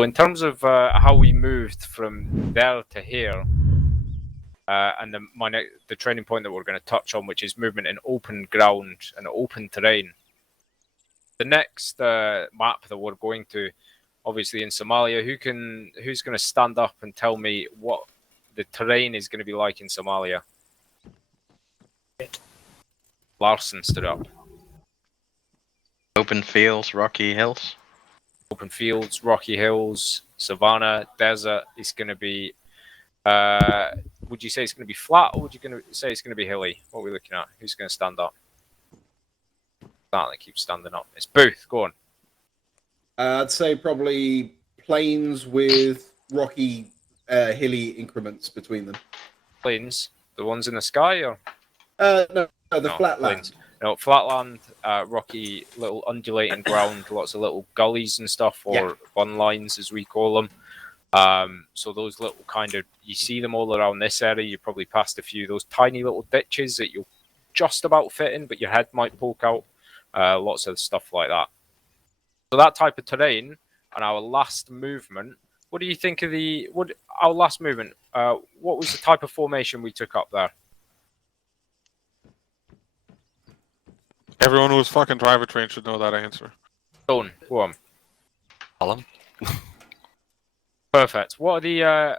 So in terms of how we moved from there to here, and the training point that we're going to touch on, which is movement in open ground and open terrain. The next map that we're going to, obviously in Somalia, who's going to stand up and tell me what the terrain is going to be like in Somalia? Larson stood up. Open fields, rocky hills. Open fields, rocky hills, savanna, desert. It's going to be. Would you say it's going to be flat, or would you say it's going to be hilly? What are we looking at? Who's going to stand up? That keeps standing up. It's Booth. Go on. I'd say probably plains with rocky, hilly increments between them. Plains, the ones in the sky, or no, flat land. No, flatland, rocky, little undulating ground, lots of little gullies and stuff, or bun lines as we call them. So those little kind of, you see them all around this area. You probably passed a few of those tiny little ditches that you'll just about fit in, but your head might poke out. Lots of stuff like that. So that type of terrain and our last movement. What do you think of our last movement? What was the type of formation we took up there? Everyone who's fucking driver trained should know that answer. Stone, go on. Column. Perfect. What are the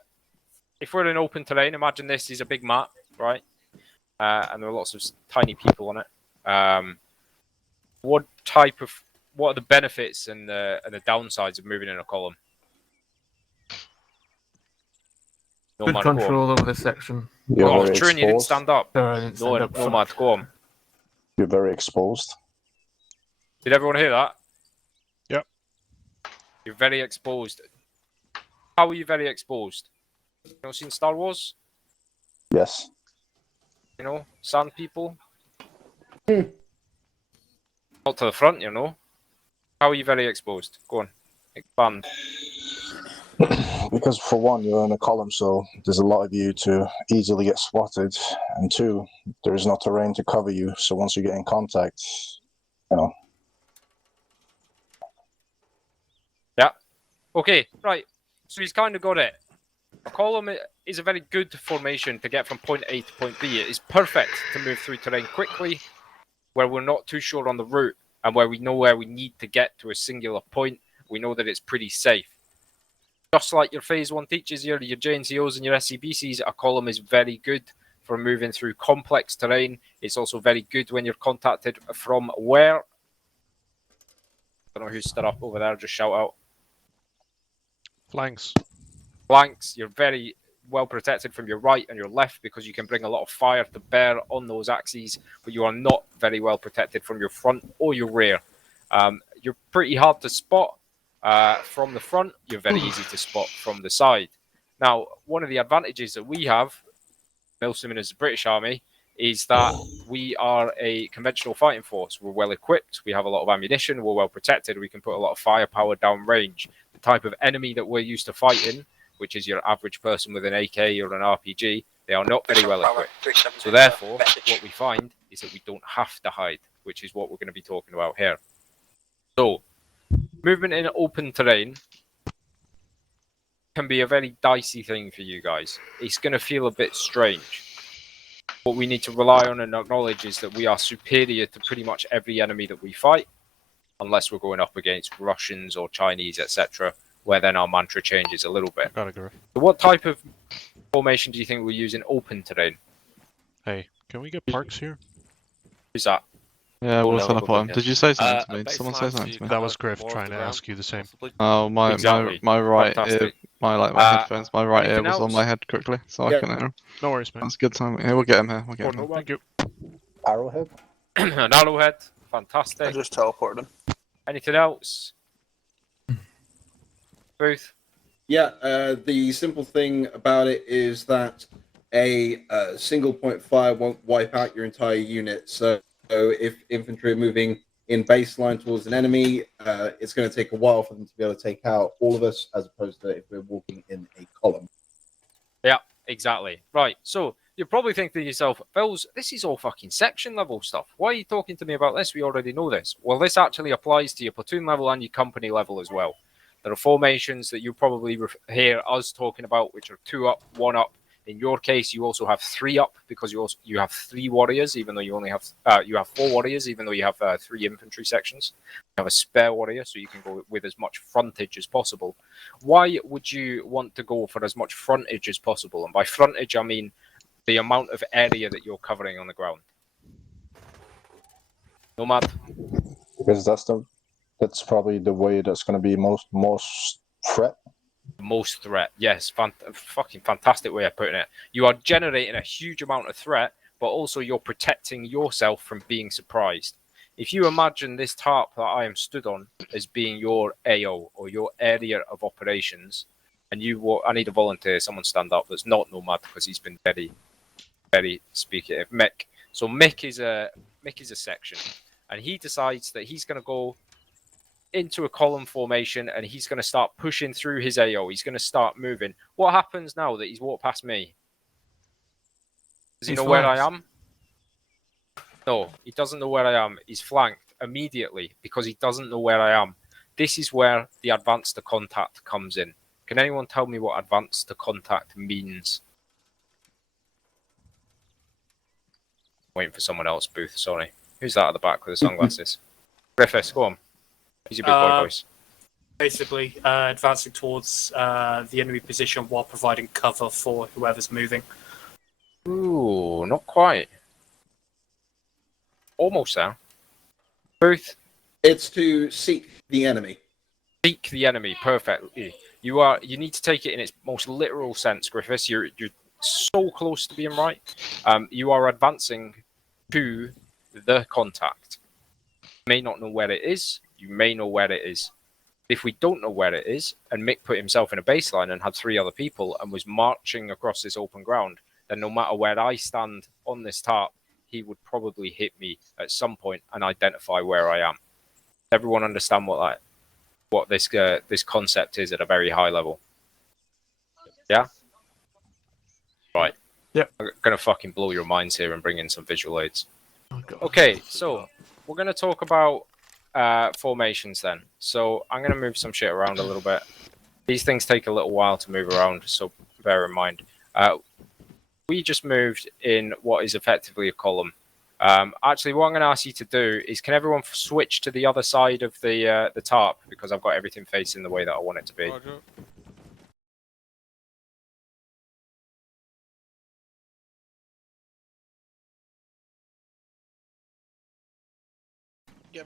if we're in open terrain, imagine this is a big map, right? And there are lots of tiny people on it. What are the benefits and the downsides of moving in a column? Good control over the section. Oh, Trun, you didn't stand up. No, Nomad, go on. You're very exposed. Did everyone hear that? Yep. You're very exposed. How are you very exposed? You know, seen Star Wars? Yes. You know, sand people? Not to the front, you know. How are you very exposed? Go on. Expand. Because for one, you're in a column, so there's a lot of you to easily get spotted. And two, there is no terrain to cover you. So once you get in contact, you know. Yeah. Okay, right. So he's kind of got it. A column is a very good formation to get from point A to point B. It is perfect to move through terrain quickly, where we're not too sure on the route, and where we know where we need to get to a singular point. We know that it's pretty safe. Just like your Phase 1 teaches you, your JNCOs and your SCBCs, a column is very good for moving through complex terrain. It's also very good when you're contacted from where? I don't know who stood up over there, just shout out. Flanks. Flanks, you're very well protected from your right and your left because you can bring a lot of fire to bear on those axes, but you are not very well protected from your front or your rear. You're pretty hard to spot from the front. You're very easy to spot from the side. Now, one of the advantages that we have, Milsim as the British Army, is that we are a conventional fighting force. We're well equipped, we have a lot of ammunition, we're well protected, we can put a lot of firepower down range. The type of enemy that we're used to fighting, which is your average person with an AK or an RPG, they are not very well equipped. So therefore, what we find is that we don't have to hide, which is what we're going to be talking about here. So, movement in open terrain can be a very dicey thing for you guys. It's going to feel a bit strange. What we need to rely on and acknowledge is that we are superior to pretty much every enemy that we fight, unless we're going up against Russians or Chinese, etc., where then our mantra changes a little bit. Gotta go. So what type of formation do you think we'll use in open terrain? Hey, can we get parks here? Who's that? Yeah, we'll set up on. Did you say something to me? Did someone say baseline something to me? That was Griff trying to ask you the same. Oh, my right ear, my headphones, my right ear was else? on my head quickly, so I couldn't hear him. No worries, man. That's good time. Yeah, we'll get him here. We'll get him here. Thank you. Arrowhead? An arrowhead. Fantastic. I just teleported him. Anything else? Booth? Yeah, the simple thing about it is that a single point fire won't wipe out your entire unit. So if infantry are moving in baseline towards an enemy, it's going to take a while for them to be able to take out all of us, as opposed to if we're walking in a column. Yeah, exactly. Right, so you're probably thinking to yourself, Bills, this is all fucking section level stuff. Why are you talking to me about this? We already know this. Well, this actually applies to your platoon level and your company level as well. There are formations that you probably hear us talking about, which are 2 up, 1 up. In your case, you also have 3 up because you have 3 warriors, even though you only have 4 warriors, even though you have 3 infantry sections. You have a spare warrior, so you can go with as much frontage as possible. Why would you want to go for as much frontage as possible? And by frontage, I mean the amount of area that you're covering on the ground. Nomad? Because that's probably the way that's going to be most threat. Most threat, yes. Fucking fantastic way of putting it. You are generating a huge amount of threat, but also you're protecting yourself from being surprised. If you imagine this tarp that I am stood on as being your AO or your area of operations, and I need a volunteer, someone stand up that's not Nomad because he's been very, very speaking. Mick. So Mick is a section, and he decides that he's going to go into a column formation and he's going to start pushing through his AO. He's going to start moving. What happens now that he's walked past me? Does he know where I am? No, he doesn't know where I am. He's flanked immediately because he doesn't know where I am. This is where the advance to contact comes in. Can anyone tell me what advance to contact means? Waiting for someone else, Booth, sorry. Who's that at the back with the sunglasses? Griffiths, go on. He's a big boy voice. Basically, advancing towards the enemy position while providing cover for whoever's moving. Ooh, not quite. Almost there. Booth? It's to seek the enemy. Seek the enemy, perfectly. You need to take it in its most literal sense, Griffiths. You're so close to being right. You are advancing to the contact. You may not know where it is. You may know where it is. If we don't know where it is, and Mick put himself in a baseline and had 3 other people and was marching across this open ground, then no matter where I stand on this tarp, he would probably hit me at some point and identify where I am. Everyone understand what this concept is at a very high level? Yeah? Right. Yep. I'm going to fucking blow your minds here and bring in some visual aids. Oh, God. Okay, so we're going to talk about formations then. So I'm going to move some shit around a little bit. These things take a little while to move around, so bear in mind. We just moved in what is effectively a column. Actually, what I'm going to ask you to do is, can everyone switch to the other side of the tarp, because I've got everything facing the way that I want it to be. Roger.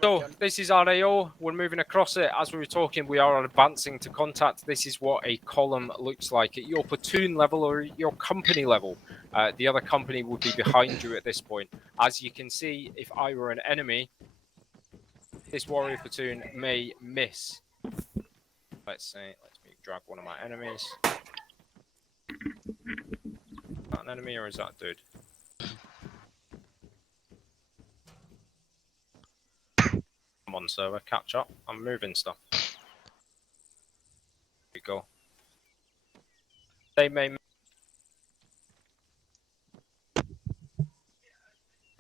So this is our AO. We're moving across it. As we were talking, we are advancing to contact. This is what a column looks like at your platoon level or your company level. The other company would be behind you at this point. As you can see, if I were an enemy, this warrior platoon may miss. Let's me drag one of my enemies. Is that an enemy or is that a dude? Come on, server, catch up. I'm moving stuff. Here we go. They may.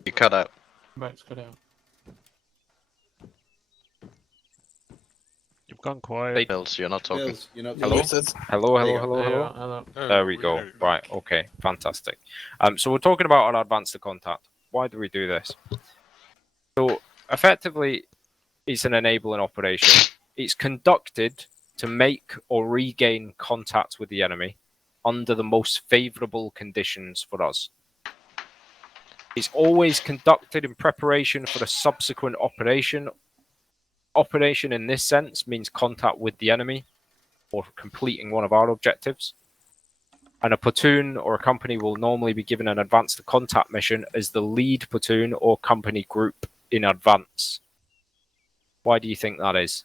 You cut out. Mike's cut out. You've gone quiet. Bills, you're not talking. Bills, you're not Hello? talking. Hello. Hello. There we go. Right, okay, fantastic. So we're talking about an advance to contact. Why do we do this? So effectively, it's an enabling operation. It's conducted to make or regain contact with the enemy under the most favorable conditions for us. It's always conducted in preparation for a subsequent operation. Operation in this sense means contact with the enemy or completing one of our objectives. And a platoon or a company will normally be given an advance to contact mission as the lead platoon or company group in advance. Why do you think that is?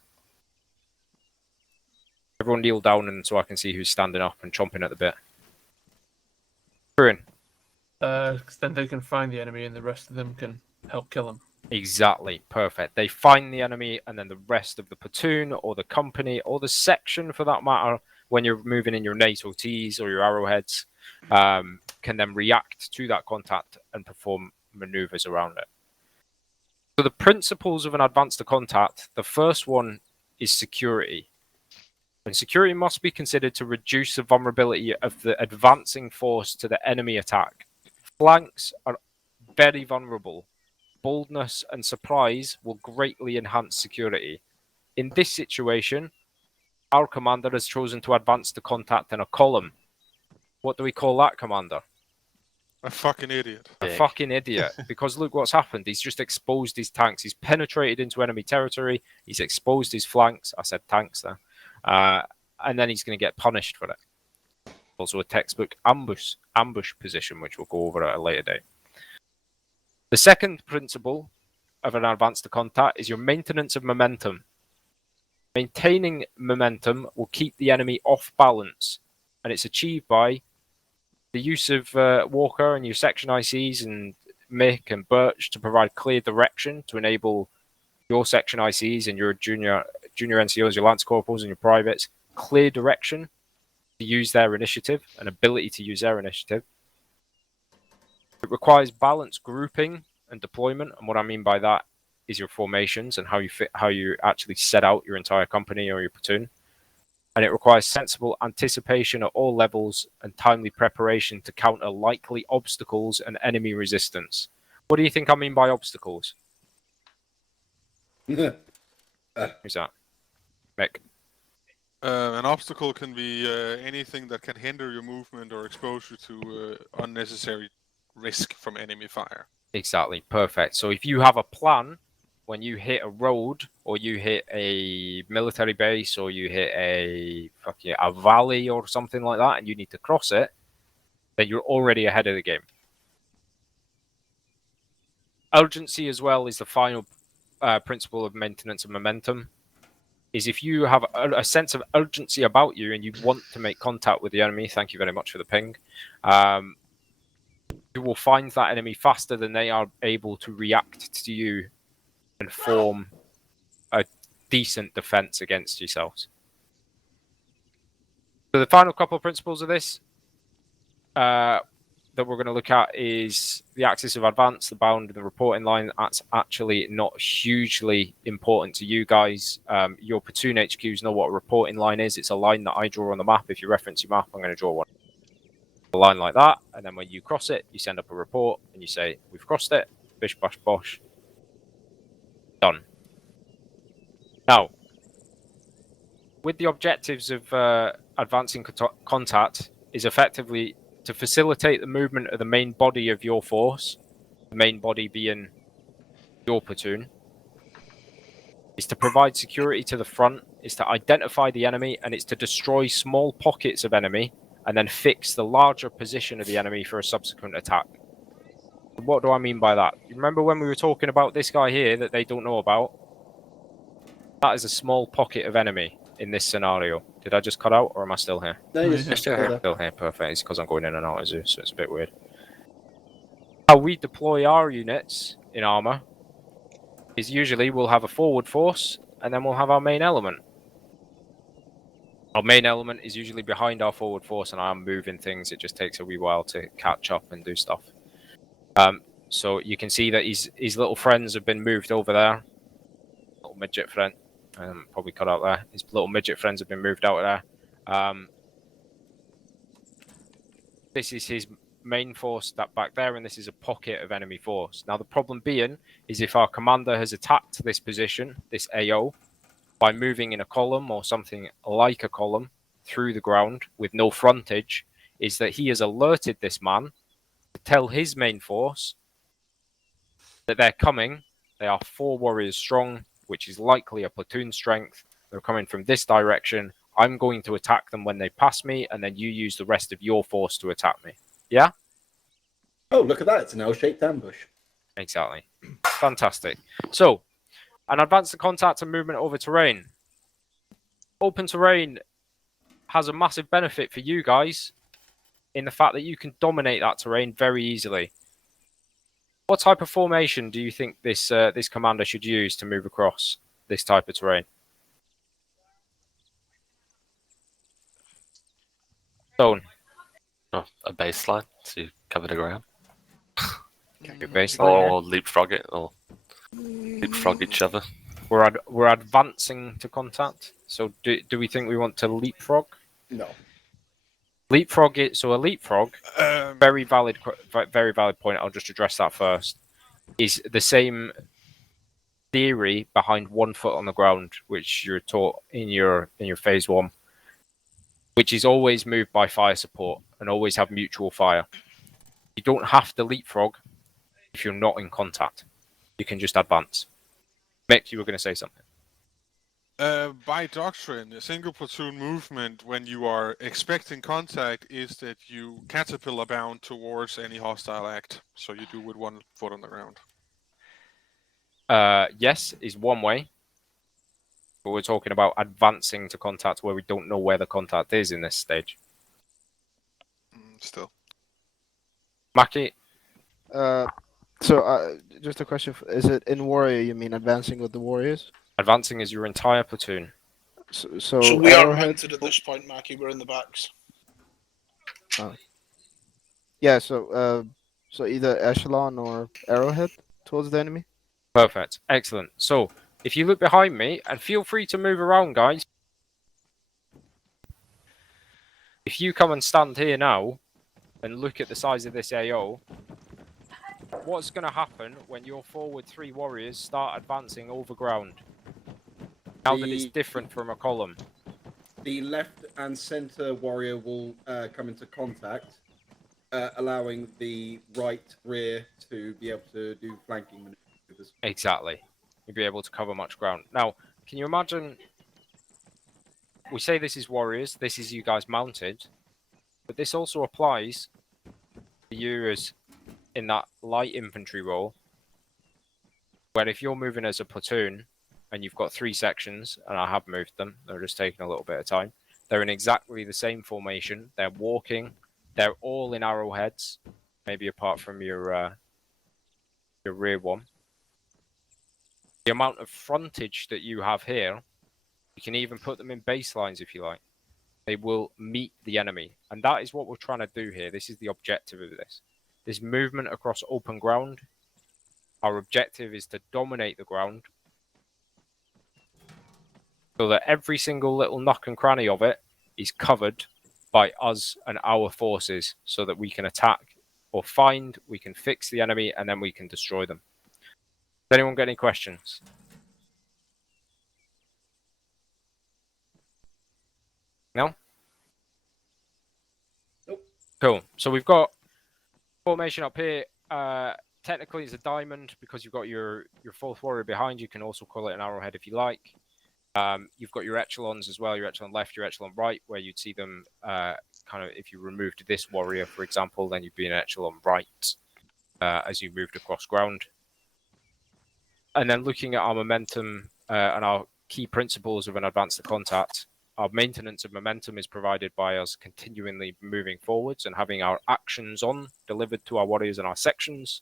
Everyone kneel down and so I can see who's standing up and chomping at the bit. Bruin. Because then they can find the enemy and the rest of them can help kill them. Exactly. Perfect. They find the enemy and then the rest of the platoon or the company or the section for that matter, when you're moving in your NATO Ts or your arrowheads, can then react to that contact and perform maneuvers around it. So the principles of an advance to contact, the first one is security. And security must be considered to reduce the vulnerability of the advancing force to the enemy attack. Flanks are very vulnerable. Boldness and surprise will greatly enhance security. In this situation, our commander has chosen to advance to contact in a column. What do we call that, Commander? A fucking idiot. A fucking idiot. Because look what's happened. He's just exposed his tanks. He's penetrated into enemy territory. He's exposed his flanks. I said tanks there. And then he's going to get punished for it. Also a textbook ambush position, which we'll go over at a later date. The second principle of an advance to contact is your maintenance of momentum. Maintaining momentum will keep the enemy off balance, and it's achieved by the use of Walker and your section ICs and Mick and Birch to provide clear direction to enable your section ICs and your junior NCOs, your Lance Corporals and your privates, clear direction to use their initiative and ability to use their initiative. It requires balanced grouping and deployment, and what I mean by that is your formations and how you actually set out your entire company or your platoon. And it requires sensible anticipation at all levels and timely preparation to counter likely obstacles and enemy resistance. What do you think I mean by obstacles? Who's that? Mick. An obstacle can be anything that can hinder your movement or expose you to unnecessary risk from enemy fire. Exactly, perfect. So if you have a plan, when you hit a road or you hit a military base or you hit a valley or something like that and you need to cross it, then you're already ahead of the game. Urgency as well is the final principle of maintenance of momentum. Is if you have a sense of urgency about you and you want to make contact with the enemy, thank you very much for the ping, you will find that enemy faster than they are able to react to you and form a decent defense against yourselves. So the final couple of principles of this that we're going to look at is the axis of advance, the bound, and the reporting line. That's actually not hugely important to you guys. Your platoon HQs know what a reporting line is. It's a line that I draw on the map. If you reference your map, I'm going to draw one. A line like that, and then when you cross it, you send up a report, and you say, we've crossed it, bish, bash, bosh. Done. Now, with the objectives of advancing contact is effectively to facilitate the movement of the main body of your force, the main body being your platoon, is to provide security to the front, is to identify the enemy, and it's to destroy small pockets of enemy and then fix the larger position of the enemy for a subsequent attack. What do I mean by that? You remember when we were talking about this guy here that they don't know about? That is a small pocket of enemy in this scenario. Did I just cut out, or am I still here? No, you're still here. Still here, perfect. It's because I'm going in and out of Zeus, so it's a bit weird. How we deploy our units in Arma is usually we'll have a forward force, and then we'll have our main element. Our main element is usually behind our forward force, and I am moving things. It just takes a wee while to catch up and do stuff. So you can see that his little friends have been moved over there. Little midget friend. Probably cut out there. His little midget friends have been moved out of there. This is his main force that back there, and this is a pocket of enemy force. Now the problem being is if our commander has attacked this position, this AO, by moving in a column or something like a column through the ground with no frontage, is that he has alerted this man to tell his main force that they're coming. They are 4 warriors strong, which is likely a platoon strength. They're coming from this direction. I'm going to attack them when they pass me, and then you use the rest of your force to attack me. Yeah? Oh, look at that. It's an L-shaped ambush. Exactly. Fantastic. So, an advance to contact and movement over terrain. Open terrain has a massive benefit for you guys in the fact that you can dominate that terrain very easily. What type of formation do you think this this commander should use to move across this type of terrain? Stone. Oh, a baseline to cover the ground. Your baseline, or leapfrog it, or leapfrog each other. We're advancing to contact, So do we think we want to leapfrog? No. Leapfrog it. So a leapfrog, very valid point. I'll just address that first. Is the same theory behind 1 foot on the ground, which you're taught in your phase 1, which is always move by fire support and always have mutual fire. You don't have to leapfrog if you're not in contact. You can just advance. Mick, you were going to say something. By doctrine, a single platoon movement when you are expecting contact is that you caterpillar bound towards any hostile act. So you do with 1 foot on the ground. Yes, is one way. But we're talking about advancing to contact where we don't know where the contact is in this stage. Still. Mackie? Just a question: is it in warrior? You mean advancing with the warriors? Advancing is your entire platoon. So we are arrowhead? mounted at this point, Mackie. We're in the backs. Yeah. So either echelon or arrowhead towards the enemy. Perfect. Excellent. So if you look behind me, and feel free to move around, guys. If you come and stand here now and look at the size of this AO, what's going to happen when your forward 3 warriors start advancing over ground? Now that it's different from a column. The left and center warrior will come into contact, allowing the right rear to be able to do flanking maneuvers. Exactly. You'll be able to cover much ground. Now, can you imagine... We say this is warriors, this is you guys mounted, but this also applies to you as in that light infantry role, where if you're moving as a platoon, and you've got 3 sections, and I have moved them, they're just taking a little bit of time, they're in exactly the same formation, they're walking, they're all in arrowheads, maybe apart from your rear one. The amount of frontage that you have here, you can even put them in baselines if you like. They will meet the enemy. And that is what we're trying to do here. This is the objective of this. This movement across open ground, our objective is to dominate the ground so that every single little nook and cranny of it is covered by us and our forces so that we can attack or find, we can fix the enemy, and then we can destroy them. Does anyone got any questions? No? Nope. Cool. So we've got formation up here. Technically it's a diamond because you've got your 4th warrior behind. You can also call it an arrowhead if you like. You've got your echelons as well, your echelon left, your echelon right, where you'd see them kind of, if you removed this warrior, for example, then you'd be in echelon right as you moved across ground. And then looking at our momentum and our key principles of an advance to contact, our maintenance of momentum is provided by us continually moving forwards and having our actions on delivered to our warriors and our sections.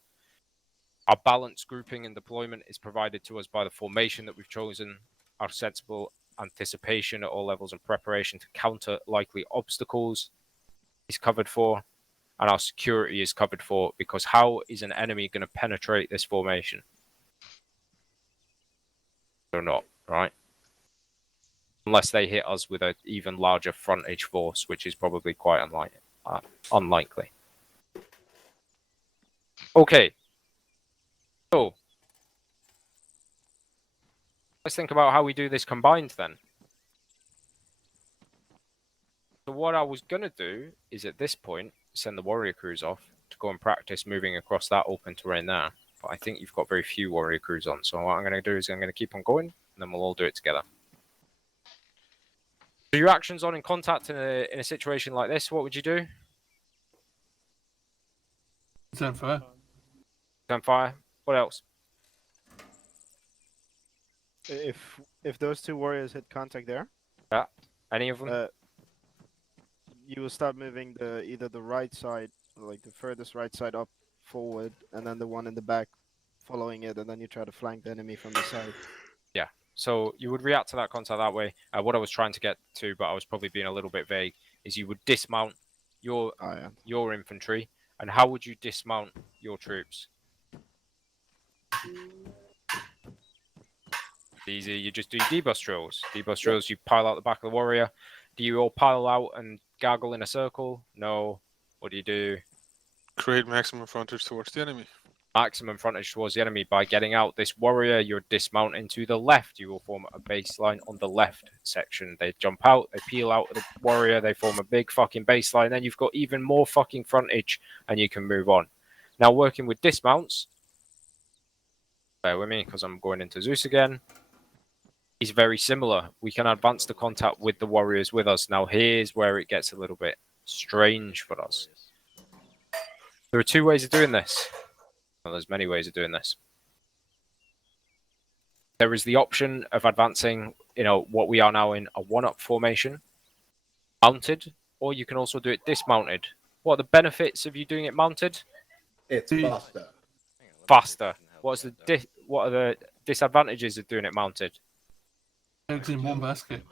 Our balance grouping and deployment is provided to us by the formation that we've chosen, our sensible anticipation at all levels and preparation to counter likely obstacles is covered for, and our security is covered for, because how is an enemy going to penetrate this formation? Or not, right? Unless they hit us with an even larger frontage force, which is probably quite unlikely. Okay. So, let's think about how we do this combined then. So what I was going to do is at this point, send the warrior crews off to go and practice moving across that open terrain there. But I think you've got very few warrior crews on. So what I'm going to do is I'm going to keep on going, and then we'll all do it together. So your actions on in contact in a situation like this, what would you do? Turn fire. Turn fire. What else? If those 2 warriors hit contact there, Yeah. Any of them? You will start moving either the right side, like the furthest right side up forward, and then the one in the back following it, and then you try to flank the enemy from the side. Yeah. So you would react to that contact that way. What I was trying to get to, but I was probably being a little bit vague, is you would dismount your infantry, and how would you dismount your troops? Easy. You just do debus drills. Debus drills. You pile out the back of the warrior. Do you all pile out and gargle in a circle? No. What do you do? Create maximum frontage towards the enemy. Maximum frontage towards the enemy by getting out this warrior. You're dismounting to the left. You will form a baseline on the left section. They jump out. They peel out of the warrior. They form a big fucking baseline. Then you've got even more fucking frontage, and you can move on. Now working with dismounts. Bear with me because I'm going into Zeus again. Is very similar. We can advance the contact with the warriors with us. Now here's where it gets a little bit strange for us. There are two ways of doing this. Well, there's many ways of doing this. There is the option of advancing, what we are now in a one-up formation, mounted, or you can also do it dismounted. What are the benefits of you doing it mounted? It's faster. Faster. What are the disadvantages of doing it mounted? Eggs in one basket.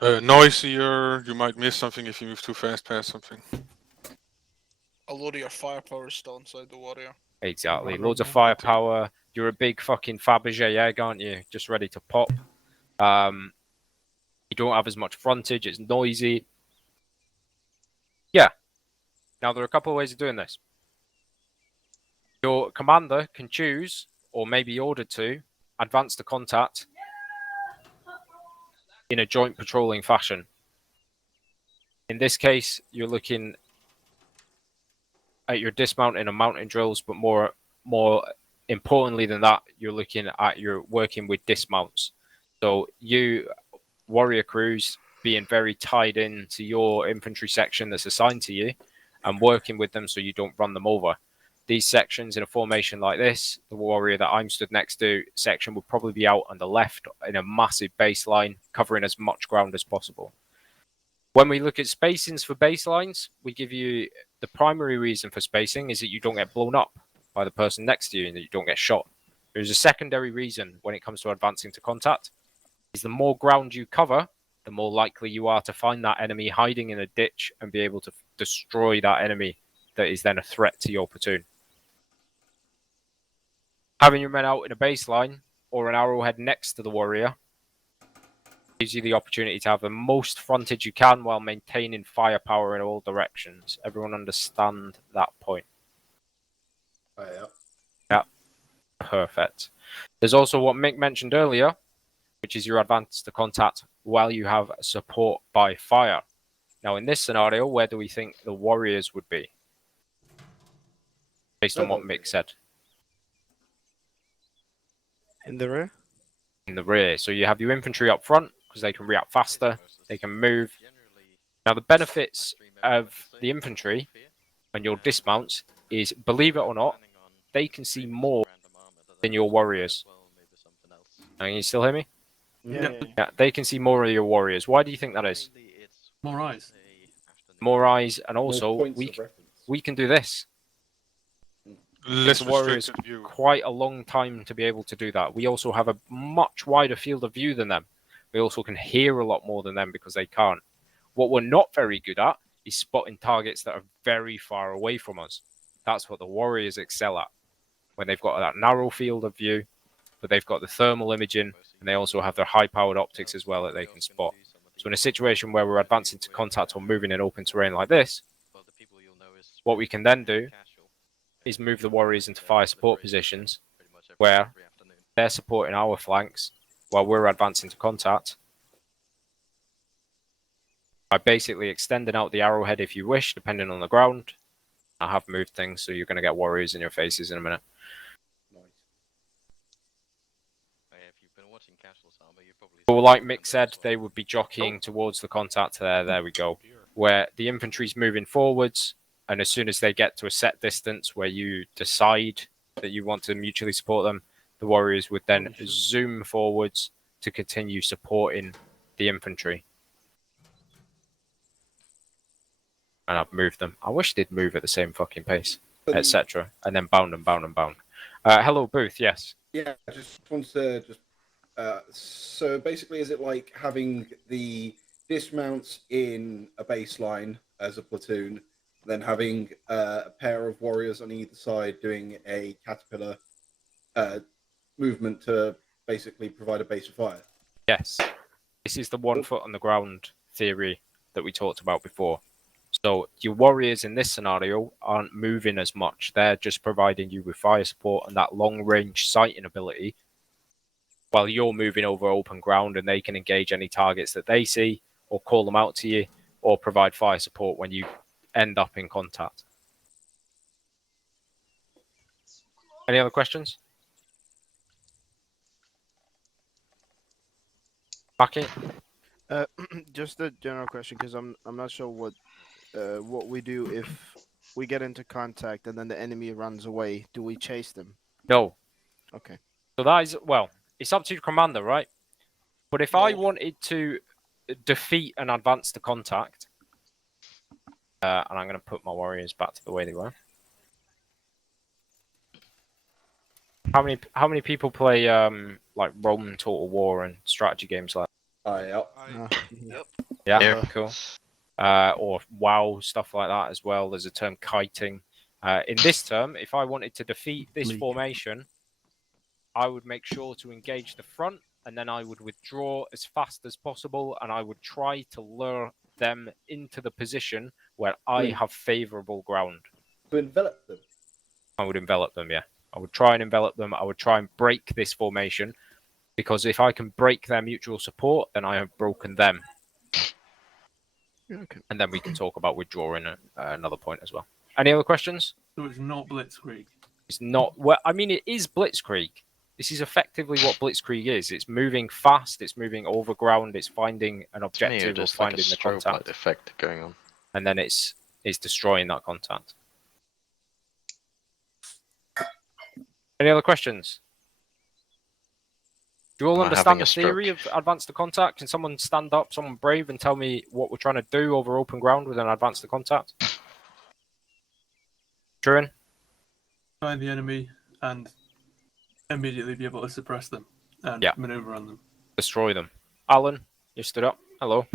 Noisier. You might miss something if you move too fast past something. A lot of your firepower is still inside the warrior. Exactly. Loads of firepower. You're a big fucking Fabergé egg, aren't you? Just ready to pop. You don't have as much frontage. It's noisy. Yeah. Now, there are a couple of ways of doing this. Your commander can choose, or may be ordered to, advance the contact in a joint patrolling fashion. In this case, you're looking at your dismounting and mounting drills, but more importantly than that, you're looking at your working with dismounts. So you warrior crews being very tied in to your infantry section that's assigned to you and working with them so you don't run them over. These sections in a formation like this, the warrior that I'm stood next to section would probably be out on the left in a massive baseline, covering as much ground as possible. When we look at spacings for baselines, we give you the primary reason for spacing is that you don't get blown up by the person next to you and that you don't get shot. There's a secondary reason when it comes to advancing to contact, is the more ground you cover, the more likely you are to find that enemy hiding in a ditch and be able to destroy that enemy that is then a threat to your platoon. Having your men out in a baseline or an arrowhead next to the warrior gives you the opportunity to have the most frontage you can while maintaining firepower in all directions. Everyone understand that point? Yeah. Perfect. There's also what Mick mentioned earlier, which is your advance to contact while you have support by fire. Now, in this scenario, where do we think the warriors would be? Based on what Mick said. In the rear? In the rear. So you have your infantry up front, because they can react faster, they can move. Now, the benefits of the infantry and your dismounts is, believe it or not, they can see more than your warriors. Can you still hear me? Yeah, they can see more of your warriors. Why do you think that is? More eyes. More eyes, and also we can do this. Less warriors restricted view. Quite a long time to be able to do that. We also have a much wider field of view than them. We also can hear a lot more than them because they can't. What we're not very good at is spotting targets that are very far away from us. That's what the warriors excel at. When they've got that narrow field of view, but they've got the thermal imaging, and they also have their high-powered optics as well that they can spot. So in a situation where we're advancing to contact or moving in open terrain like this, what we can then do is move the warriors into fire support positions where they're supporting our flanks while we're advancing to contact by basically extending out the arrowhead if you wish, depending on the ground. I have moved things, so you're going to get warriors in your faces in a minute. But like Mick said, they would be jockeying towards the contact there. There we go. Where the infantry's moving forwards, and as soon as they get to a set distance where you decide that you want to mutually support them, the warriors would then zoom forwards to continue supporting the infantry. And I've moved them. I wish they'd move at the same fucking pace, etc. And then bound and bound and bound. Hello, Booth. Yes. Yeah, I just want to so basically, is it like having the dismounts in a baseline as a platoon, then having a pair of warriors on either side doing a caterpillar movement to basically provide a base of fire. Yes. This is the 1 foot on the ground theory that we talked about before. So your warriors in this scenario aren't moving as much. They're just providing you with fire support and that long-range sighting ability while you're moving over open ground, and they can engage any targets that they see or call them out to you or provide fire support when you end up in contact. Any other questions? Maki? Just a general question, because I'm not sure what we do if we get into contact and then the enemy runs away. Do we chase them? No. Okay. So that is, well, it's up to your commander, right? But if I wanted to defeat and advance to contact, and I'm going to put my warriors back to the way they were. How many people play like Rome Total War and strategy games like that? Yep. Yeah, cool. Or WoW, stuff like that as well. There's a term kiting. In this term, if I wanted to defeat this formation, I would make sure to engage the front, and then I would withdraw as fast as possible, and I would try to lure them into the position where I have favourable ground. To envelop them? I would envelop them, yeah. I would try and envelop them. I would try and break this formation, because if I can break their mutual support, then I have broken them. Okay. And then we can talk about withdrawing at another point as well. Any other questions? So it's not Blitzkrieg. It's not. Well, I mean, it is Blitzkrieg. This is effectively what Blitzkrieg is. It's moving fast. It's moving over ground. It's finding an objective or finding the contact effect going on, and then it's destroying that contact. Any other questions? Do you all understand the theory of advance to contact? Can someone stand up, someone brave, and tell me what we're trying to do over open ground with an advance to contact? Truin? Find the enemy and immediately be able to suppress them and maneuver on them. Destroy them. Alan, you stood up. Hello.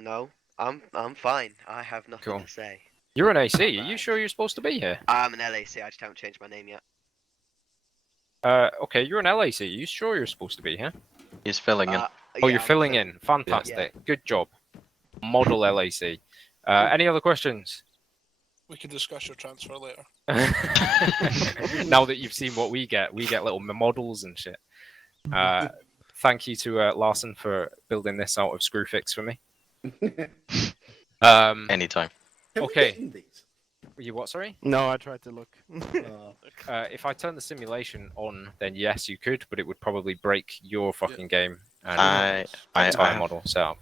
No, I'm fine. I have nothing to say. You're an AC. Are you sure you're supposed to be here? I'm an LAC. I just haven't changed my name yet. Okay, you're an LAC. Are you sure you're supposed to be here? He's filling in. Oh, you're filling in. Fantastic. Yeah. Good job. Model LAC. Any other questions? We can discuss your transfer later. Now that you've seen what we get little models and shit. Thank you to Larson for building this out of Screwfix for me. Anytime. Okay. You what, sorry? No, I tried to look. If I turn the simulation on, then yes, you could, but it would probably break your fucking game and entire model setup.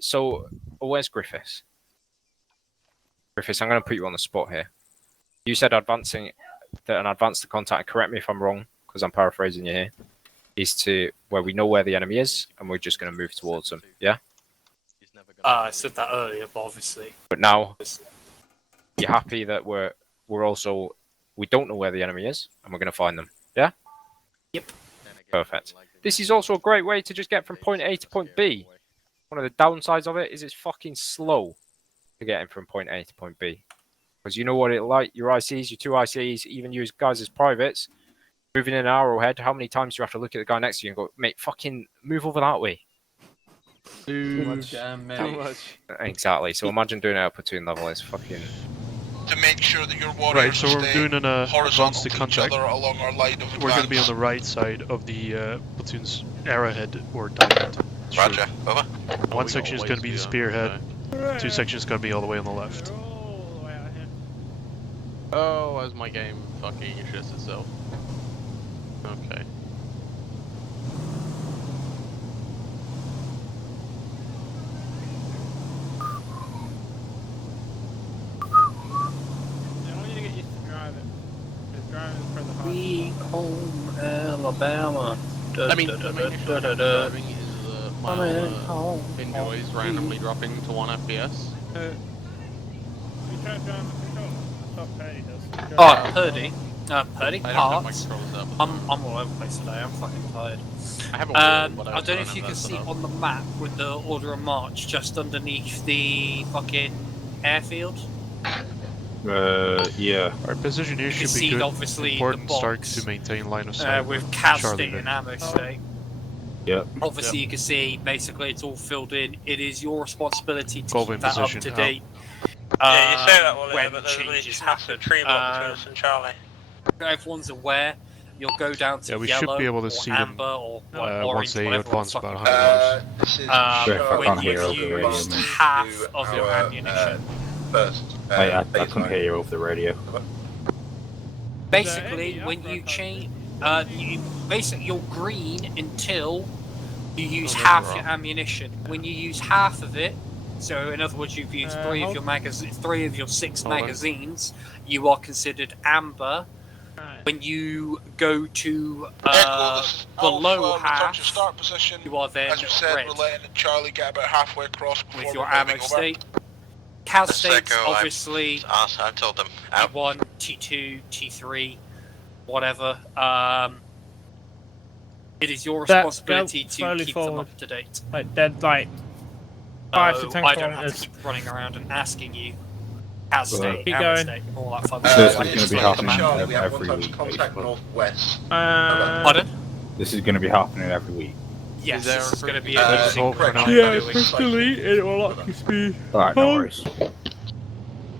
So, where's Griffiths? Griffiths, I'm going to put you on the spot here. You said advancing, that an advance to contact, correct me if I'm wrong, because I'm paraphrasing you here, is to where we know where the enemy is, and we're just going to move towards them, yeah? I said that earlier, but obviously. But now, you're happy that we don't know where the enemy is, and we're going to find them, yeah? Yep. Perfect. This is also a great way to just get from point A to point B. One of the downsides of it is it's fucking slow to get in from point A to point B. Because you know what it's like, your ICs, your two ICs, even you guys as privates, moving in an arrowhead, how many times do you have to look at the guy next to you and go, mate, fucking move over that way? Too much. Exactly. So imagine doing it at platoon level. It's fucking... To make sure that your warriors so we're doing an advance to each contact. other along our line of We're going to be on the right side of the platoon's arrowhead or diamond. Roger. Over. One section is going to be the spearhead. Two sections going to be all the way on the left. Oh, as my game fucking shits itself. Okay. Sweet home Alabama. I mean, driving is my enjoys randomly dropping to 1 FPS. Oh, Purdy. Purdy? I don't have my Parts. controls up. I'm all over the place today. I'm fucking tired. I have a wheel, but I don't know if you can see on the map with the order of march just underneath the fucking airfield. Yeah. Our position here You can should be see, good. obviously, Important the start box, to maintain line of sight. with CAS Charlie state and Vic. ammo state. Yep. Obviously, you can see basically it's all filled in. It is your responsibility to Golf keep in that up position, to out. date. Yeah, you say that, Wally, when but there's a really changes massive happen. tree block between us and Charlie. Everyone's aware. You'll go down to Yeah, we yellow should be able to or see amber them or once orange, they whatever advance fucking about 100 meters. This is when you've used half of your ammunition. First, I couldn't hear you over the radio. Basically, when you change, basically you're green until you use half your ammunition. When you use half of it, so in other words, you've used three of your 6 magazines, you are considered amber. When you go to below half, start position. you are then As we said, red. we're letting Charlie get about halfway across before With your we're ammo moving state. over. CAS states, obviously, I told them. Out. T1, T2, T3, whatever. It is your responsibility to keep them up to date. Like dead, like 5 to 10 I don't have kilometers. to keep running around and asking you CAS state, Keep ammo going. state, all that fun This stuff. is going to be happening Charlie, we have every one touch week. contact basically. northwest. Pardon? This is going to be happening every week. Yes, this is going to be correct. Yeah, press delete, it will lock your speed. Alright, no worries.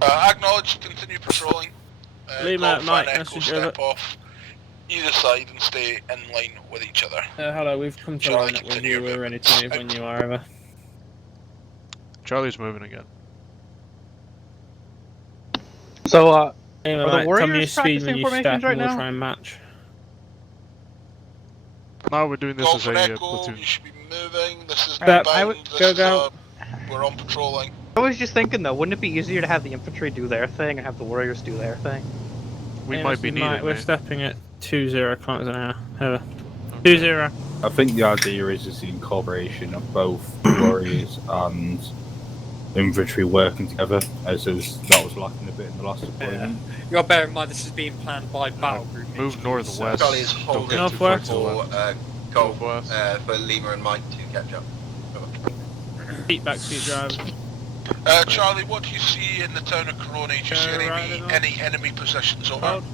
Acknowledge, continue patrolling. Lima, Golf Mike, and Echo message step off either side and stay in line with each other. Hello, we've come to Charlie, line up with continue you. We're ready to move when you are over. Charlie's moving again. So, Lima, are the Mike, tell me your Warriors speed when practicing you step formations right and we'll now? try and match. Now we're doing this Golf as and a Echo, platoon. you should be moving. This is Yep, bound. go. We're on patrolling. I was just thinking though, wouldn't it be easier to have the infantry do their thing and have the Warriors do their thing? We Yeah, might this be is needed, Mike, we're mate. stepping at 20 kilometers an hour. Over. 20. I think the idea is the incorporation of both warriors and infantry working together, as that was lacking a bit in the last deployment. You got to bear in mind this is being planned by battle group. Move northwest. Charlie is holding Northwest. for Golf for Lima and Mike to catch up. Keep back seat drivers. Charlie, what do you see in the town of Corona? Do you see any enemy positions over? Hold.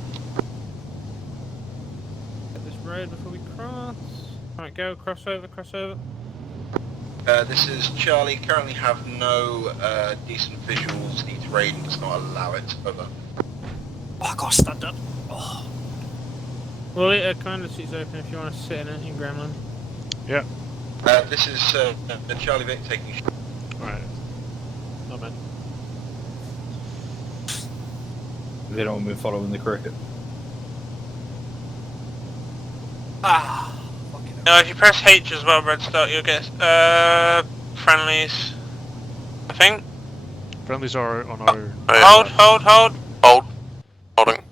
Get this road before we cross. Alright, go, cross over. This is Charlie. Currently have no decent visuals. The terrain does not allow it. Over. Oh, I got to stand up. Oh. Well, commander seat's open if you want to sit in it in Gremlin. Yeah. This is the Charlie Vic taking. Alright. No man. They don't move following the cricket. No, if you press H as well, Red Start, you'll get friendlies. I think. Friendlies are on our. Holding.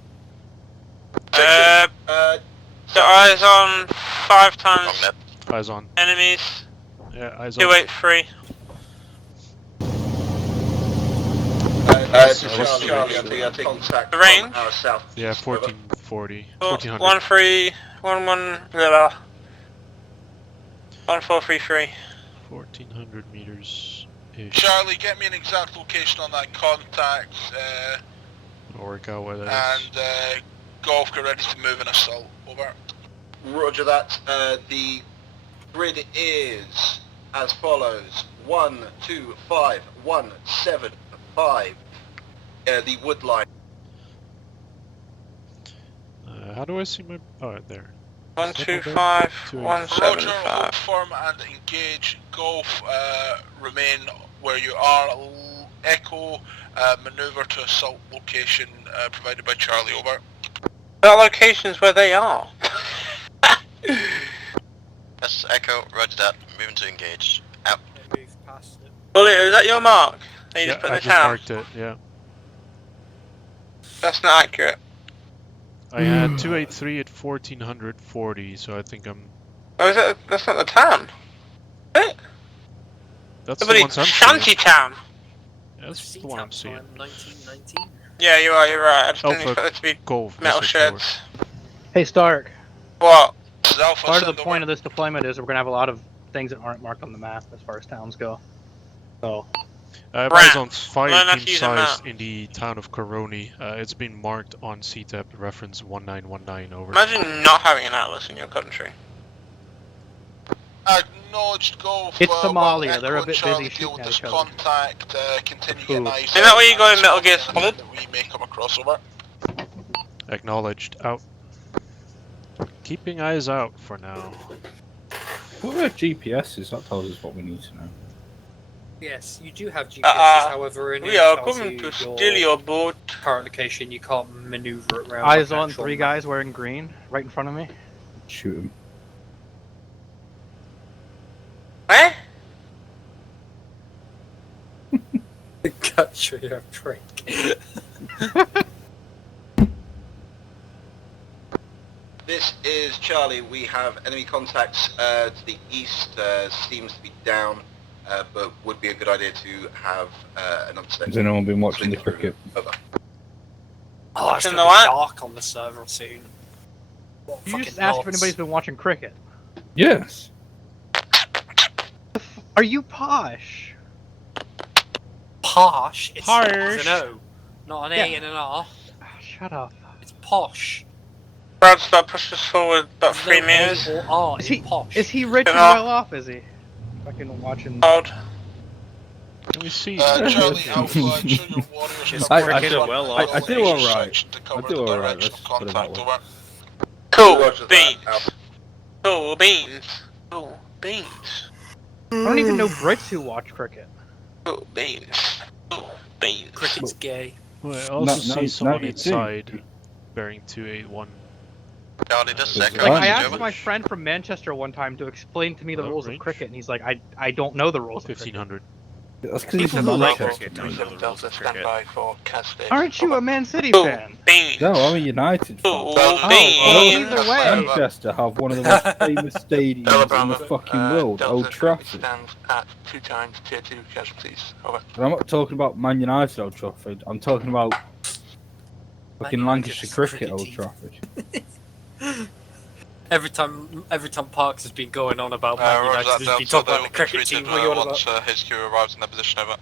The eyes on 5 times. Eyes on. Enemies. Yeah, eyes on. 283. The range? South. Yeah, 1440. 1400. 1433. 1400 meters ish. Charlie, get me an exact location on that contact, I'll work out where that is. and Golf, get ready to move an assault. Over. Roger that. The grid is as follows: 1, 2, 5, 1, 7, 5. The wood line. How do I see my? Oh, there. 125, Roger, 175. hold firm and engage. Golf, remain where you are. Echo, maneuver to assault location provided by Charlie. Over. That location's where they are. That's Echo, roger that. Moving to engage. Out. Bully, is that your mark? That you Yeah, just put I in the just town? marked it. Yeah. That's not accurate. I had 283 at 1440, so I think I'm. Oh, is that? That's not the town. Is it? That's the Somebody, ones I'm Shanty seeing. Town. Yeah, that's the one I'm seeing. 1919. Yeah, you are. You're right. I just didn't Alpha expect it to be Golf. metal message over. sheds. Hey Stark. What? Part of the point of this deployment is we're gonna have a lot of things that aren't marked on the map as far as towns go. So. Bison's fire Learn how team to use a size map. in the town of Coroni. It's been marked on CTEP reference 1919 over. Imagine not having an atlas in your country. Acknowledged Golf. It's While Somalia. Echo They're a and bit Charlie busy deal shooting with at this each other. contact, continue getting eyes. Isn't that where you go in Metal Gear Solid? We may come across over. Acknowledged. Out. Keeping eyes out for now. What about GPSs? That tells us what we need to know. Yes, you do have GPSs, however, in we it are tells coming you to steal your boat. current location. You can't maneuver it around. Eyes like an on actual 3 map. guys wearing green right in front of me. Shoot him. Eh? Capture your prick. This is Charlie. We have enemy contacts to the east. Seems to be down, but would be a good idea to have another step. Has anyone been watching the cricket? Over. Oh, it's You gonna know be what? dark on the server soon. What You fucking just asked if nuts. anybody's been watching cricket. Yes. Are you posh? Posh? It's Harsh. an O, not an A Yeah. and an R. Shut up. It's posh. Brad, start push us forward about There's 3 no meters. A or R Is in he, posh. is he rich and Yeah. well off, is he? Fucking watching... Hold. Can we see? Charlie Alpha, ensure your warriors It's are cricket prepared well for off. I do location alright. section to I cover do the alright, direction let's of put it that contact, way. over. Cool Roger that, beans. Alpha. Cool beans. Cool beans. I don't even know Brits who watch cricket. Cool beans. Cool beans. Cricket's gay. Well, I also No, see someone you do. inside bearing 281. Charlie, this is Like, Echo. Like, I Can you asked over? my friend from Manchester one time to explain to me the Hello, rules range? of cricket, and he's like, I don't know the rules of cricket. 1500. That's because he's People from who like Manchester. cricket don't know the rules of cricket. for casting. Aren't you a Man City Cool fan? beans. No, I'm a United fan. Cool well, beans. either way. Manchester have one of the most famous stadiums in the fucking world, Old Trafford. Stands at 2 times tier 2 casualties. Over. And I'm not talking about Man United Old Trafford. I'm talking about fucking Man United Lancashire is a cricket cricket Old team. Trafford. Every time Parks has been going on about Man Roger United, that, he's Delta. been talking They about will the be cricket team. treated What are you on once about? HQ arrives in their position, over.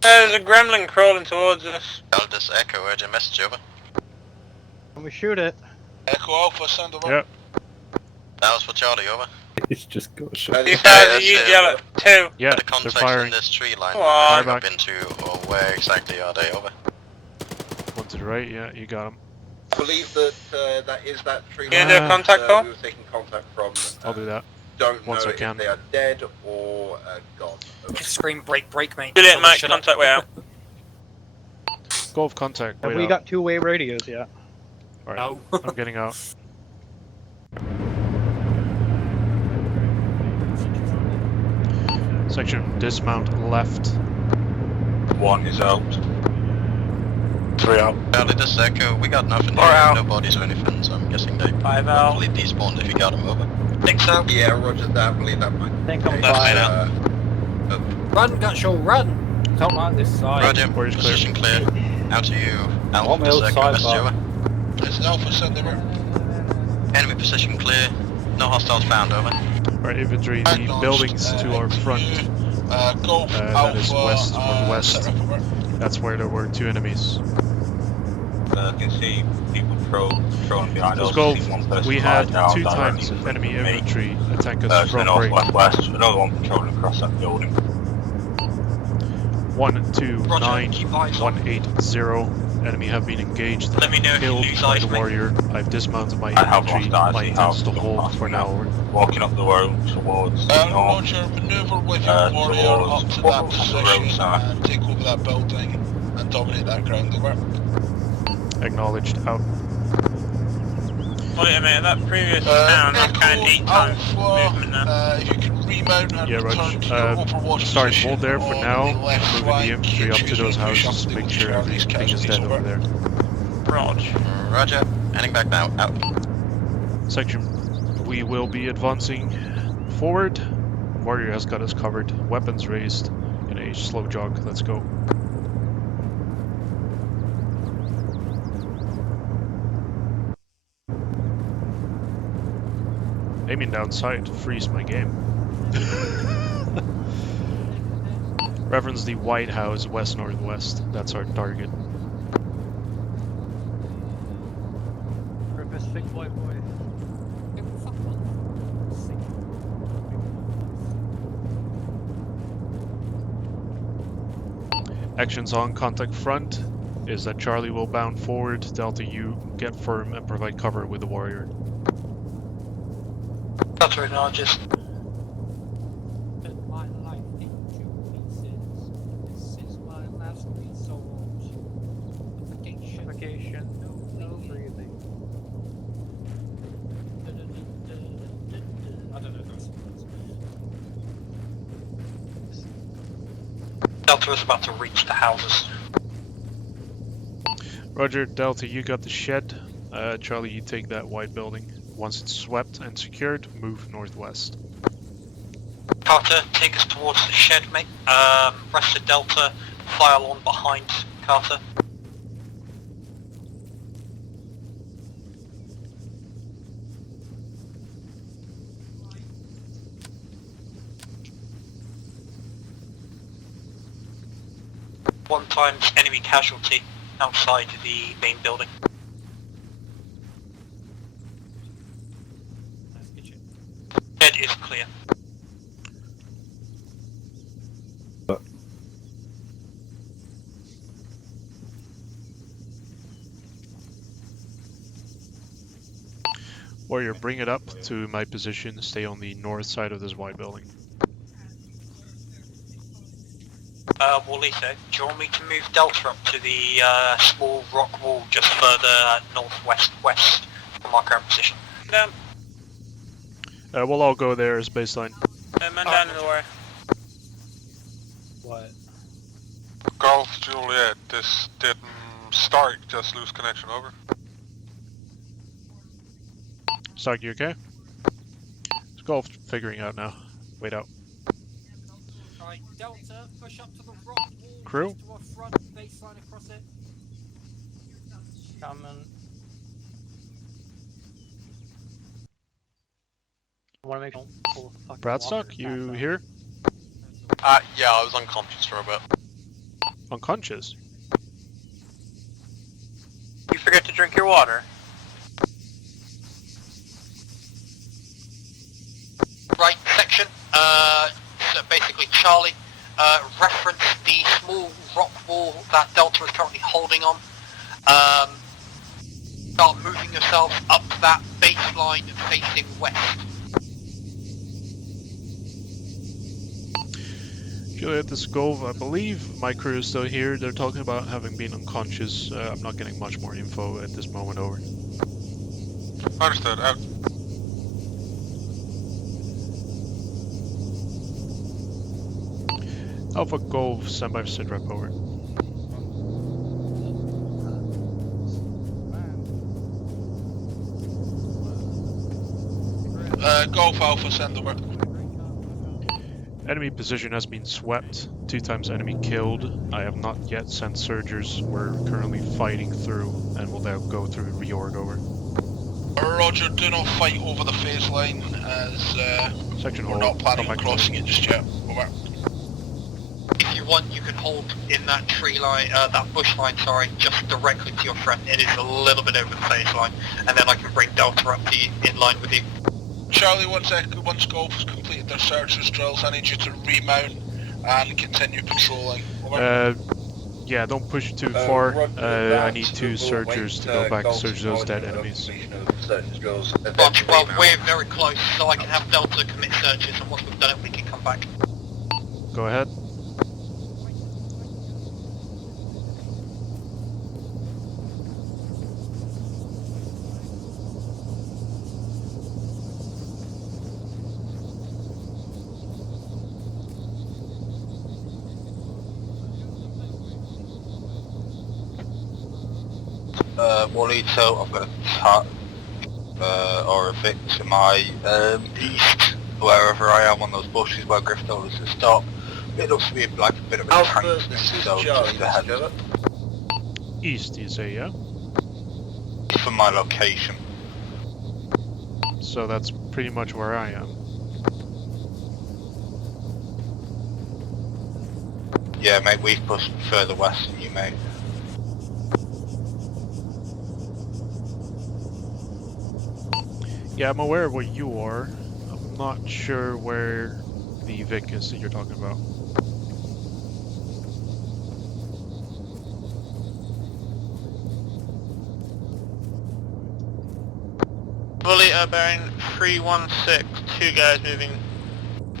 There's a gremlin crawling towards us. Charlie, this is Echo. Urgent message over. Can we shoot it? Echo Alpha, send over. Yep. That was for Charlie, over. It's just got shot. These guys are UGL at 2. Yeah, The they're contacts in firing. this tree line Come we're on. going up into, or where exactly are they, over? One to the right, yeah, you got him. I believe that that is that tree You line do a contact call? we were taking contact from. I'll do that. Don't Once know I can. if they are dead or gone. Over. Scream break, mate. Juliet, Someone Mike, shut up. contact way out. Golf contact. Have Wait we up. got two-way radios yet? Alright, No. I'm getting out. Section, dismount left. 1 is out. 3 out. Charlie, this is Echo. We got nothing Four here, out. no bodies or anything, so I'm guessing they 5 out. hopefully despawned if you got them, over. 6 out. Yeah, Roger that. I believe that might. I think I'm That's fine. fine. Run, Gutshall, run! Don't like this side. Roger, Where's clear? position clear. Out to you. want Alpha, my this is old Echo. side Message back. over. This is Alpha, send over. Enemy position clear. No hostiles found, over. Alright, infantry, the buildings to our front. Golf, That is Alpha, west, northwest. set up over. That's where there were 2 enemies. I can see people patrolling behind Let's go. We had 2 times enemy infantry attack us from right. west. Another one patrolling across that building. 129-180. Enemy have been engaged. Let me know if you Killed lose by eyes, the mate. warrior. I've dismounted my I have infantry. lost eyes, My I intents to have hold lost for eyes. now. Walking up the road towards the north. Roger, maneuver with your warrior towards up to what that was on the road position side. and take over that building and dominate that ground, over. Acknowledged. Out. Wait a minute, that previous round, I'm counting 8 times Alpha, movement now. if you can remount and Yeah, return Roger. to your overwatch Sorry, position hold there for on now. the left Moving flank, the infantry up to choose those to push houses. up Make the sure Charlie's everything is casualties, dead over there. Rog. Roger. Heading back now. Out. Section. We will be advancing forward. Warrior has got us covered. Weapons raised in a slow jog. Let's go. Aiming down sight. Freeze my game. Reference the White House west-northwest. That's our target. Purpose, big boy. Actions on contact front is that Charlie will bound forward, Delta U get firm and provide cover with the warrior. Delta acknowledges. My life into pieces. This is my last resort. Suffocation. No breathing. I don't know those. Delta is about to reach the houses. Roger, Delta, you got the shed. Charlie, you take that white building. Once it's swept and secured, move northwest. Carter, take us towards the shed, mate. Rest of Delta, fly along behind Carter. One times enemy casualty outside the main building. Shed is clear. Warrior, bring it up to my position. Stay on the north side of this white building. Wallito, do you want me to move Delta up to the small rock wall just further northwest from our current position? Down. We'll all go there as baseline. Man down in the way. What? Golf Juliet, this didn't Stark just lose connection, over. Stark, you okay? It's Golf figuring out now. Wait out. Alright, Delta, push up to the rock wall. Crew? To our front, baseline across it. Coming. I want to make full fucking Bradstock, you here? Yeah, I was unconscious for a bit. Unconscious? You forget to drink your water. Right section, so basically Charlie, reference the small rock wall that Delta is currently holding on. Start moving yourself up that baseline facing west. Juliet, this is Gove. I believe my crew is still here. They're talking about having been unconscious. I'm not getting much more info at this moment, over. Understood, out. Alpha Gove, stand by for sit rep, over. Golf Alpha, send over. Enemy position has been swept. 2 times enemy killed. I have not yet sent surgers. We're currently fighting through and will now go through reorg, over. Roger, do not fight over the phase line as Section we're hold. not planning Come on back. crossing it just yet. Over. If you want, you can hold in that tree line, that bush line, sorry, just directly to your front. It is a little bit over the phase line, and then I can bring Delta up to you, in line with you. Charlie, once Golf has completed their searches drills, I need you to remount and continue patrolling. Over. Yeah, don't push too far. Roger, I need 2 surgers to go back and search those dead enemies. Roger, well, we're very close, so I can have Delta commit searches, and once we've done it, we can come back. Go ahead. Wallito, I've got a tap or a fix to my east, wherever I am on those bushes where Griff told us to stop. It looks to be like a bit of a tank, so just ahead. East, you say, yeah? For my location. So that's pretty much where I am. Yeah, mate, we've pushed further west than you, mate. Yeah, I'm aware of what you are. I'm not sure where the Vic is that you're talking about. Bully bearing 316, two guys moving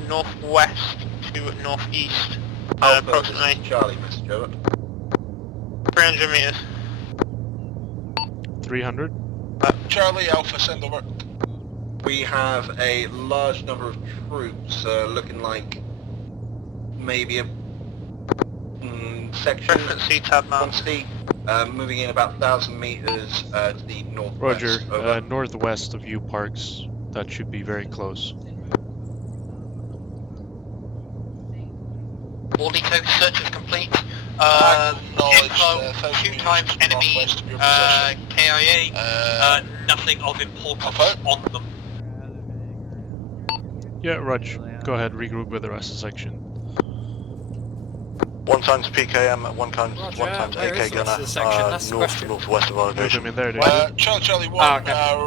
northwest to northeast, approximately Charlie, message over. 300 meters. 300? Charlie, Alpha, send over. We have a large number of troops looking like maybe a section quantity, moving in about 1,000 meters to the northwest. Roger, over. northwest of you parks. That should be very close. Orlito search is complete. Acknowledged, Info, 2 times enemy KIA, nothing of importance on them. Yeah, Rog, go ahead, regroup with the rest of the section. 1 times PKM, 1 times AK gunner, northwest of our location. In there, Charlie 1,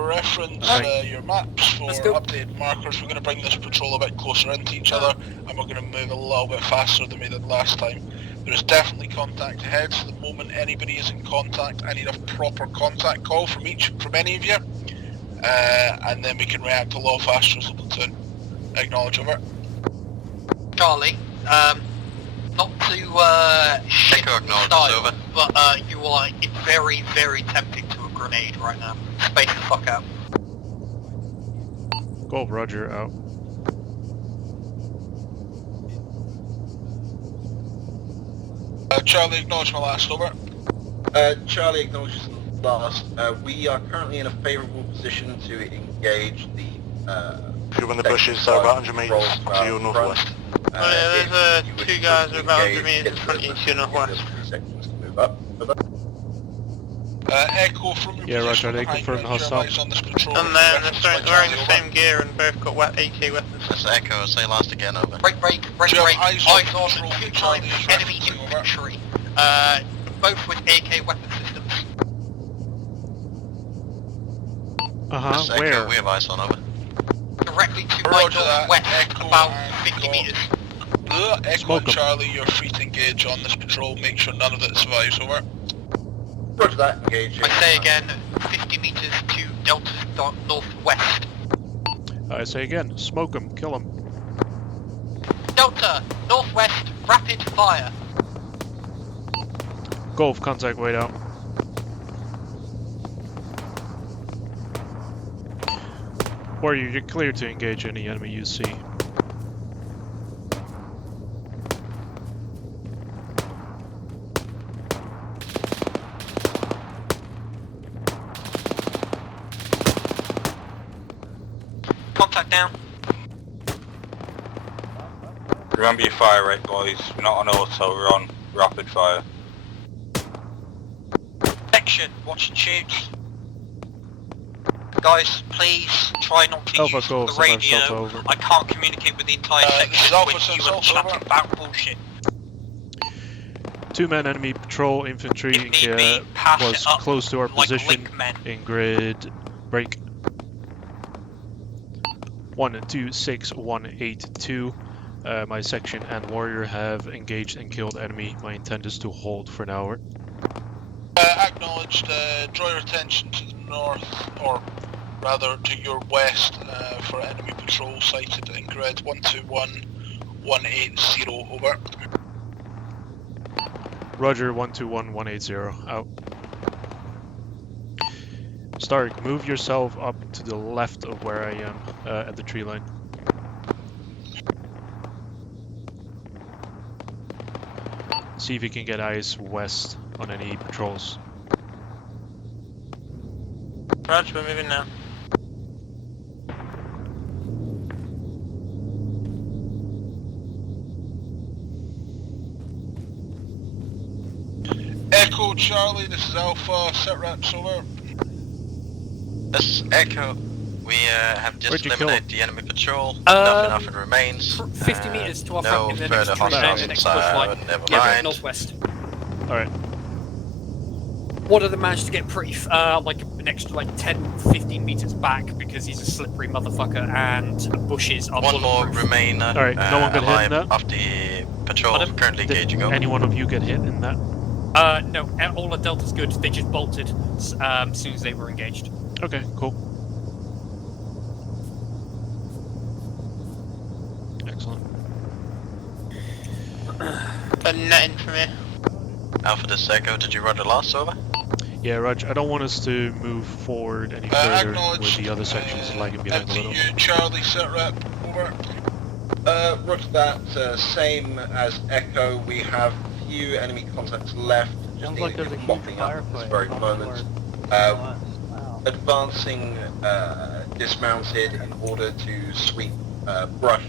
reference your maps for updated markers. We're going to bring this patrol a bit closer into each other, and we're going to move a little bit faster than we did last time. There is definitely contact ahead, so the moment anybody is in contact, I need a proper contact call from any of you, and then we can react a lot faster as a platoon. Acknowledge, over. Charlie, not to shit style, but you are very, very tempting to a grenade right now. Space the fuck out. Go, Roger, out. Charlie, acknowledge my last, over. Charlie acknowledges the last. We are currently in a favourable position to engage the If you're in the bushes, so about 100 meters to your northwest. There's 2 guys who are about 100 meters in front of you to your northwest. Echo from your Yeah, position Roger, they behind confirmed you, hostile. eyes on this patrol. And then they're wearing the same gear and both got AK weapons. That's Echo, say last again, over. Break. Do you have Eyes eyes on on patrol 2 for Charlie times is enemy referencing, over? infantry. Both with AK weapon systems. Uh-huh, Echo, where? we have eyes on, over. Directly to my northwest, about 50 meters. Echo and Charlie, you're free to engage on this patrol. Make sure none of it survives, over. Roger that, engage. I say again, 50 meters to Delta's northwest. I say again, smoke them, kill them. Delta, northwest, rapid fire. Golf, contact, wait out. Warrior, you're clear to engage any enemy you see. Contact down. Remember your fire rate, boys. We're not on auto, we're on rapid fire. Section, watch and shoot. Guys, please try not to Alpha use Go, the sometimes radio. Delta over. I can't communicate with the entire section when you are chatting about bullshit. 2-man enemy patrol infantry was close to our position in grid break. 126182. My section and warrior have engaged and killed enemy. My intent is to hold for an hour. Acknowledged. Draw your attention to the north, or rather to your west, for enemy patrol sighted in grid 121180. Over. Roger, 121180. Out. Stark, move yourself up to the left of where I am, at the tree line. See if you can get eyes west on any patrols. Roger, we're moving now. Echo Charlie, this is Alpha. Sit reps, over. This is Echo. We have just eliminated the enemy patrol. Nothing remains. 50 meters to our no front in the further next tree, the next bush line. Never Yeah, mind. northwest. Alright. One of them managed to get pretty, like an extra 10, 15 meters back because he's a slippery motherfucker and bushes are One more remain Alright, no one got hit in that? of the patrol currently Did engaging over. any one of you get hit in that? No, all the Delta's good. They just bolted as soon as they were engaged. Okay, cool. Excellent. But nothing for me. Alpha to Echo, did you run the last over? Yeah, Raj, I don't want us to move forward any further with the other sections lagging behind a little. MTU Charlie sit rep, over. Roger that, same as Echo, we have few enemy contacts left, just mopping up at this very moment. Advancing dismounted in order to sweep brush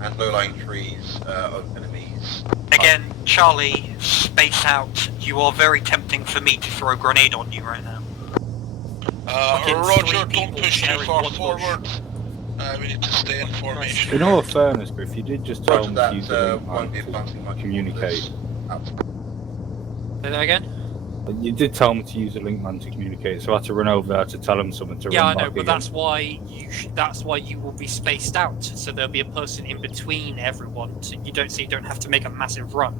and low-lying trees of enemies. Again, Charlie, space out. You are very tempting for me to throw a grenade on you right now. Roger, don't push too far forward. We need to stay in formation. In all fairness, but if you did just tell them to use the won't be advancing much. communicate. Say that again? You did tell them to use a link man to communicate, so I had to run over there to tell them something to Yeah, run I know, back but again. that's why you will be spaced out. So there'll be a person in between everyone. So you don't have to make a massive run.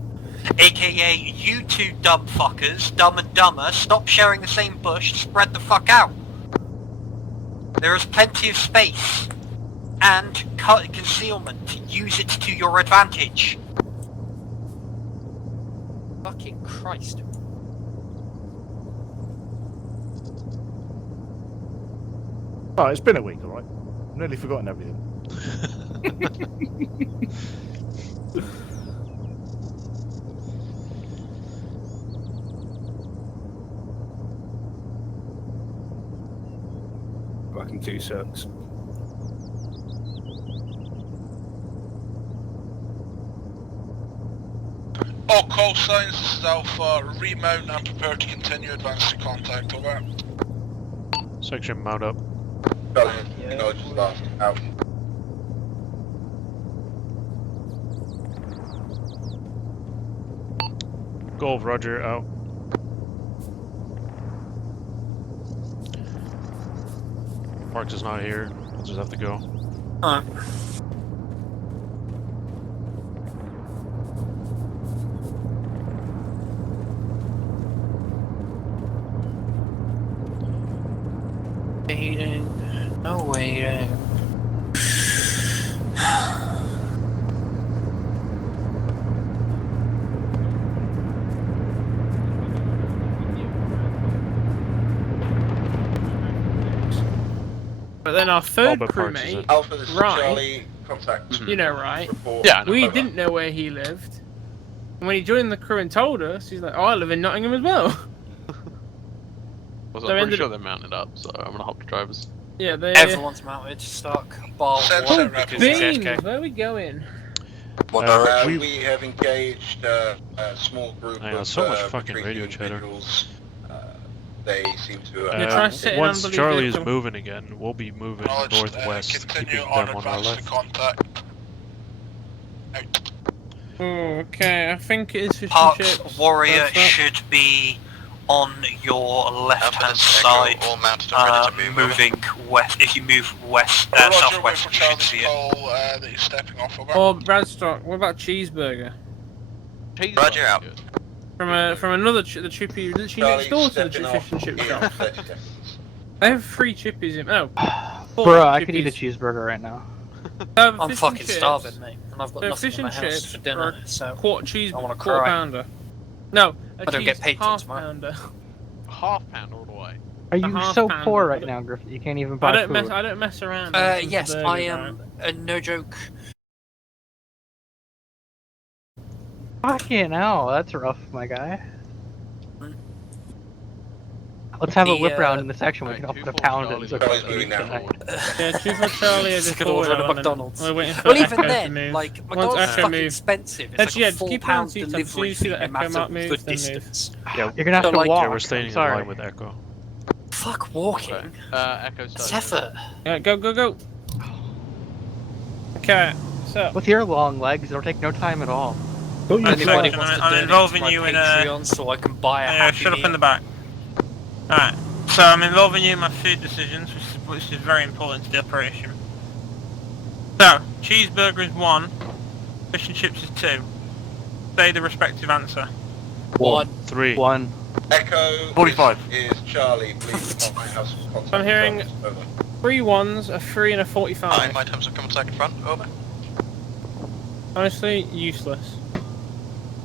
AKA, you two dumb fuckers, Dumb and Dumber, stop sharing the same bush, spread the fuck out. There is plenty of space. And concealment, use it to your advantage. Fucking Christ. Oh, it's been a week, alright? I've nearly forgotten everything. Back in 2 secs. All call signs, this is Alpha. Remount and prepare to continue advance to contact, over. Section mount up. Acknowledges last. Out. Golf, Roger, out. Parks is not here. We'll just have to go. Waiting. No waiting. But then our third Parks is crewmate, in. Alpha, this is Ryan, Charlie. Contact. you know, right? Report. Yeah, I know. We Over. didn't know where he lived. And when he joined the crew and told us, he's like, "Oh, I live in Nottingham as well." Well, So I'm pretty ended sure up- they're mounted up, so I'm gonna hop the drivers. Yeah, they. Everyone's mounted, Stark, bar Send one, it, because Beans, it's Beans, AFK. where are we going? What We have engaged a small group I got of so much fucking retreating radio chatter. individuals. They seem to Yeah, try sitting Once on the Charlie is vehicle. moving again, we'll be moving Acknowledged, northwest, continue keeping on them on our advance to left. contact. Out. Oh, okay, I think it is fish and Parks chips. Warrior That's that. should be on your left-hand Alpha to side, Echo, all mounted and ready to move over. moving west. If you move west, Roger, wait southwest, for you should Charlie's see it. call that he's stepping off, over. Or Bradstock. What about cheeseburger? Roger, out. From another the chippy. Didn't she Charlie next door to the stepping fish and off chip in shop? 30 seconds. They have 3 chippies in. Oh, 4 Bro, I could eat a chippies. cheeseburger right now. Have I'm fish fucking and chips. starving, mate, and I've got So nothing fish in my and house chips for dinner, or so quarter cheese, I wanna quarter cry. pounder. No, a I don't cheese get paid till half tomorrow. pounder. Half pound all the way. Are A you half so pounder. poor right now, Griffin? You can't even buy I don't food. mess around. when it comes to yes, burgers, I right? am. No joke. Fucking hell, that's rough, my guy. Let's have a The, whip round in the section where we can all Alright, put a 2-4 pound in. Charlie's So Charlie's moving now. Yeah, 2 for Charlie as a It's a good order forward at on, and McDonald's. We're waiting for Well, Echo even to then, move. like, Once McDonald's is Echo fucking moves, expensive. It's Actually, like a yeah, keep £4 on seats up, so delivery you see fee, that no Echo matter moves, the then move. distance. Yeah, You're gonna have So, to like, walk. yeah, we're staying I'm in sorry. line with Echo. Fuck walking. Okay. Echo It's started moving. effort. Yeah, go. Okay, so. With your long legs, it'll take no time at all. Anybody wants to I'm donate involving to my you in Patreon so I can buy a Yeah, Happy shut up Meal? in the back. Alright, so I'm involving you in my food decisions, which is very important to the operation. So, cheeseburger is 1, fish and chips is 2. Say the respective answer. 1. 3. 1. Echo 45. is Charlie. Please, I might have some contact. I'm hearing Over. 3 1s, a 3 and a 45. I might have some contact in front. Over. Honestly, useless.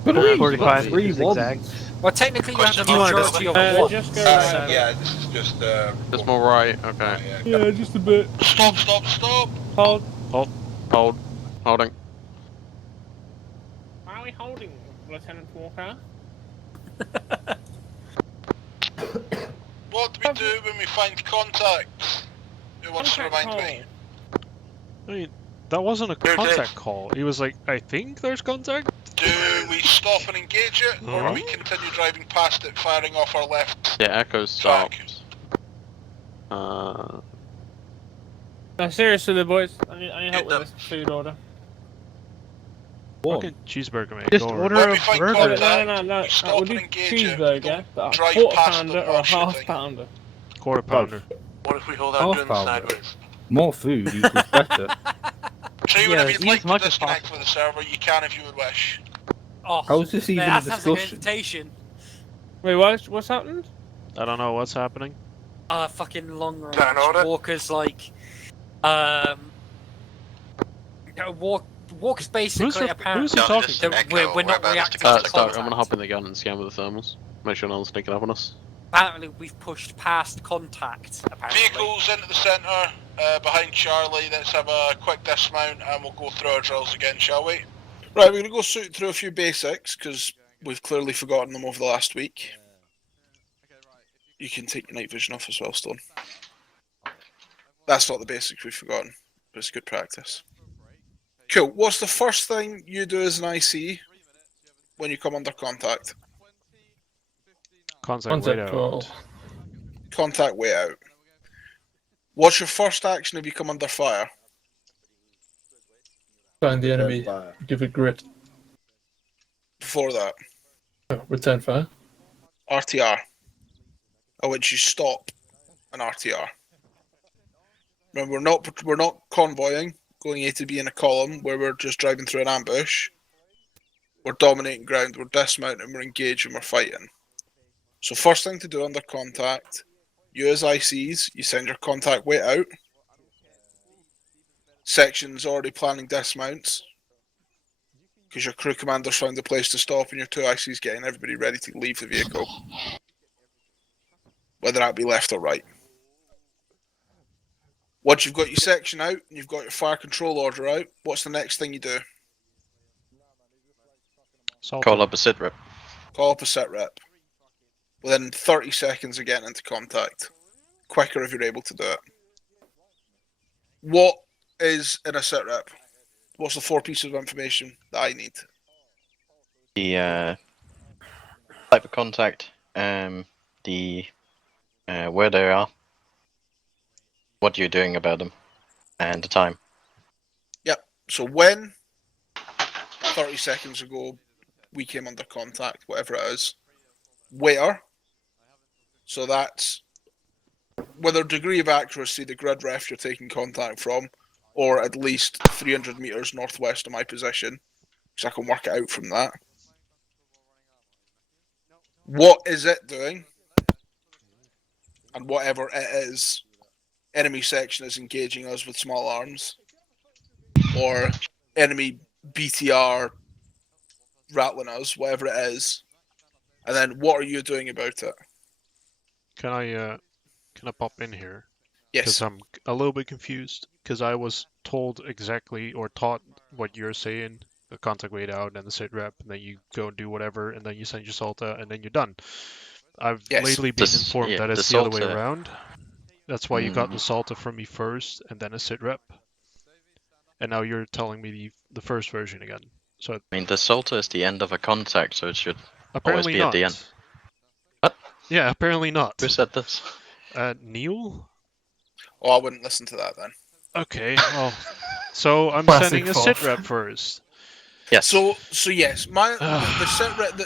45 3 zigzags. Well, technically you have the Question mark, majority of over. one. Just go Yeah, this is just. Just more right. Okay. Yeah, just a bit. Stop! Hold. Holding. Why are we holding, Lieutenant Walker? What do we do when we find contact? Who wants to Contact remind me? I mean, that wasn't a contact call. He was like, I think there's contact? Do we stop and engage it, or do we continue driving past it, firing off our left? Yeah, Echo stopped. No, seriously, boys. I need help with this food order. Fucking cheeseburger, mate. Just Go order When a we find burger. contact, No. we stop We'll and do engage it. cheeseburger, but a drive quarter past pounder them or a while half shooting. pounder. Quarter pounder. What if we hold Half our guns pounder. sideways? More food equals better. Treeman, Yeah, if you'd eat like as to much as disconnect from the server, you can if you would wish. Oh, How is this even a that sounds like an discussion? invitation. Wait, what's happened? I don't know what's happening. Fucking long range Is that an order? walkers like, walkers basically apparently. Who's he talking to? We're not reacting to Start. I'm contact. gonna hop in the gun and scan with the thermals. Make sure no one's sneaking up on us. Apparently we've pushed past contact. Apparently. Vehicles into the centre, behind Charlie. Let's have a quick dismount and we'll go through our drills again, shall we? Right, we're going to go through a few basics because we've clearly forgotten them over the last week. You can take your night vision off as well, Stone. That's not the basics we've forgotten, but it's good practice. Cool. What's the first thing you do as an IC when you come under contact? Contact way out. Contact way out. What's your first action if you come under fire? Find the enemy. Give it grit. Before that, Return fire. RTR. At which you stop an RTR. Remember, we're not convoying, going A to B in a column where we're just driving through an ambush. We're dominating ground, we're dismounting, we're engaging, we're fighting. So first thing to do under contact, you as ICs, you send your contact weight out. Section's already planning dismounts. Because your crew commander's found a place to stop and your two ICs getting everybody ready to leave the vehicle. Whether that be left or right. Once you've got your section out and you've got your fire control order out, what's the next thing you do? Call up a sit rep. Call up a sit rep. Within 30 seconds of getting into contact. Quicker if you're able to do it. What is in a sit rep? What's the 4 pieces of information that I need? The type of contact, the where they are, what you're doing about them, and the time. Yep. So when 30 seconds ago we came under contact, whatever it is, where? So that's whether degree of accuracy, the grid ref you're taking contact from, or at least 300 meters northwest of my position, because I can work it out from that. What is it doing? And whatever it is, enemy section is engaging us with small arms, or enemy BTR rattling us, whatever it is. And then what are you doing about it? Can I pop in here? Yes. Because I'm a little bit confused. Because I was told exactly or taught what you're saying. The contact weight out and the sit rep, and then you go and do whatever, and then you send your salta, and then you're done. I've lately been informed that it's the other way around. That's why you got the salta from me first, and then a sit rep. And now you're telling me the first version again. So I mean, the salta is the end of a contact, so it should always apparently be not. at the end. What? Yeah, apparently not. Who said this? Neil? Oh, I wouldn't listen to that then. Okay, well, so I'm Classic sending a Foth. sit rep first. Yes. So yes, the sit rep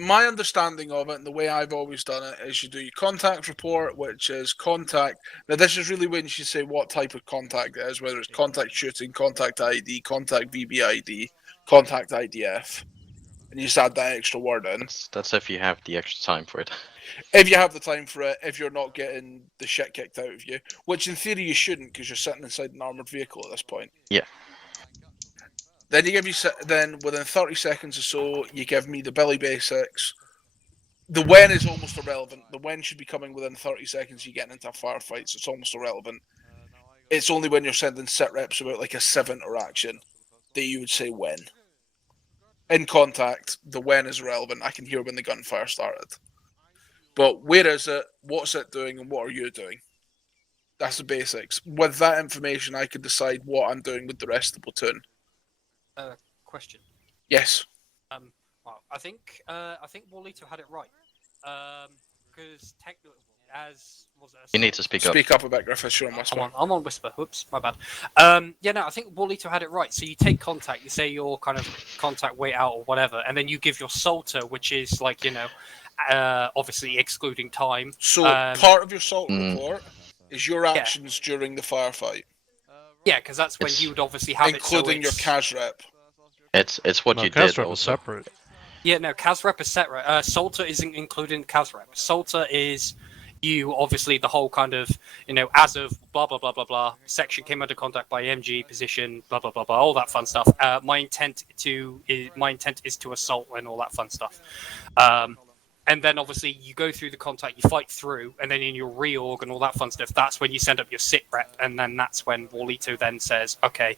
my understanding of it and the way I've always done it is you do your contact report, which is contact. Now this is really when you say what type of contact it is, whether it's contact shooting, contact ID, contact VBID, contact IDF, and you just add that extra word in. That's if you have the extra time for it. If you have the time for it, if you're not getting the shit kicked out of you, which in theory you shouldn't because you're sitting inside an armored vehicle at this point. Yeah. Then then within 30 seconds or so, you give me the Billy basics. The when is almost irrelevant. The when should be coming within 30 seconds you getting into a firefight, so it's almost irrelevant. It's only when you're sending sit reps about like a civ interaction that you would say when. In contact, the when is irrelevant. I can hear when the gunfire started. But where is it, what's it doing, and what are you doing? That's the basics. With that information, I can decide what I'm doing with the rest of the platoon. Question. Yes. Well, I think Warlito had it right. Because technically, You need to speak up. Speak up a bit, Griffiths. You're on whisper. I'm on whisper. Whoops, my bad. Yeah, no, I think Warlito had it right. So you take contact, you say your kind of contact weight out or whatever, and then you give your salter, which is like, obviously excluding time. So part of your salter report is your actions during the firefight. Yeah, because that's when you would obviously have including it. your CAS rep. It's what you CAS did rep also. is separate. Yeah, no, CAS rep is separate. Salter isn't included in CAS rep. Salter is you, obviously, the whole kind of, as of blah, blah, blah, blah, blah, section came under contact by MG, position, blah, blah, blah, blah, all that fun stuff. My intent is to assault and all that fun stuff. And then, obviously, you go through the contact, you fight through, and then in your reorg and all that fun stuff, that's when you send up your sit rep, and then that's when Warlito then says, okay,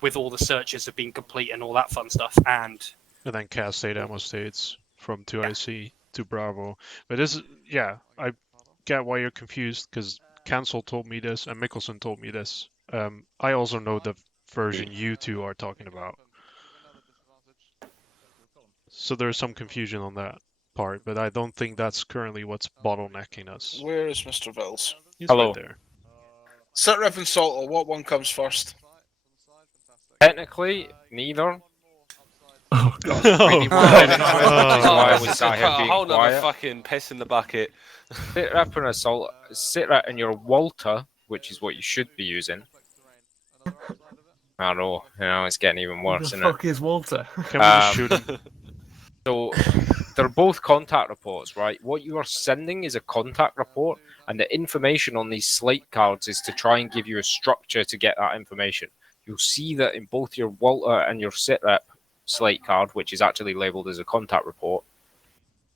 with all the searches have been complete and all that fun stuff, and then CAS state ammo states from 2IC to Bravo. But this, I get why you're confused, because Cancel told me this, and Mickelson told me this. I also know the version you two are talking about. So there's some confusion on that part, but I don't think that's currently what's bottlenecking us. Where is Mr. Vills? He's Hello. right there. Sit rep and salter, what one comes first? Technically, neither. Oh god. Why was I Put a being whole nother quiet? fucking piss in the bucket. Sit rep and assault. Sit rep and your Walter, which is what you should be using. I don't know. It's getting even worse, Who isn't the fuck is Walter? Can we just shoot him? So they're both contact reports, right? What you are sending is a contact report, and the information on these slate cards is to try and give you a structure to get that information. You'll see that in both your Walter and your sit rep slate card, which is actually labeled as a contact report,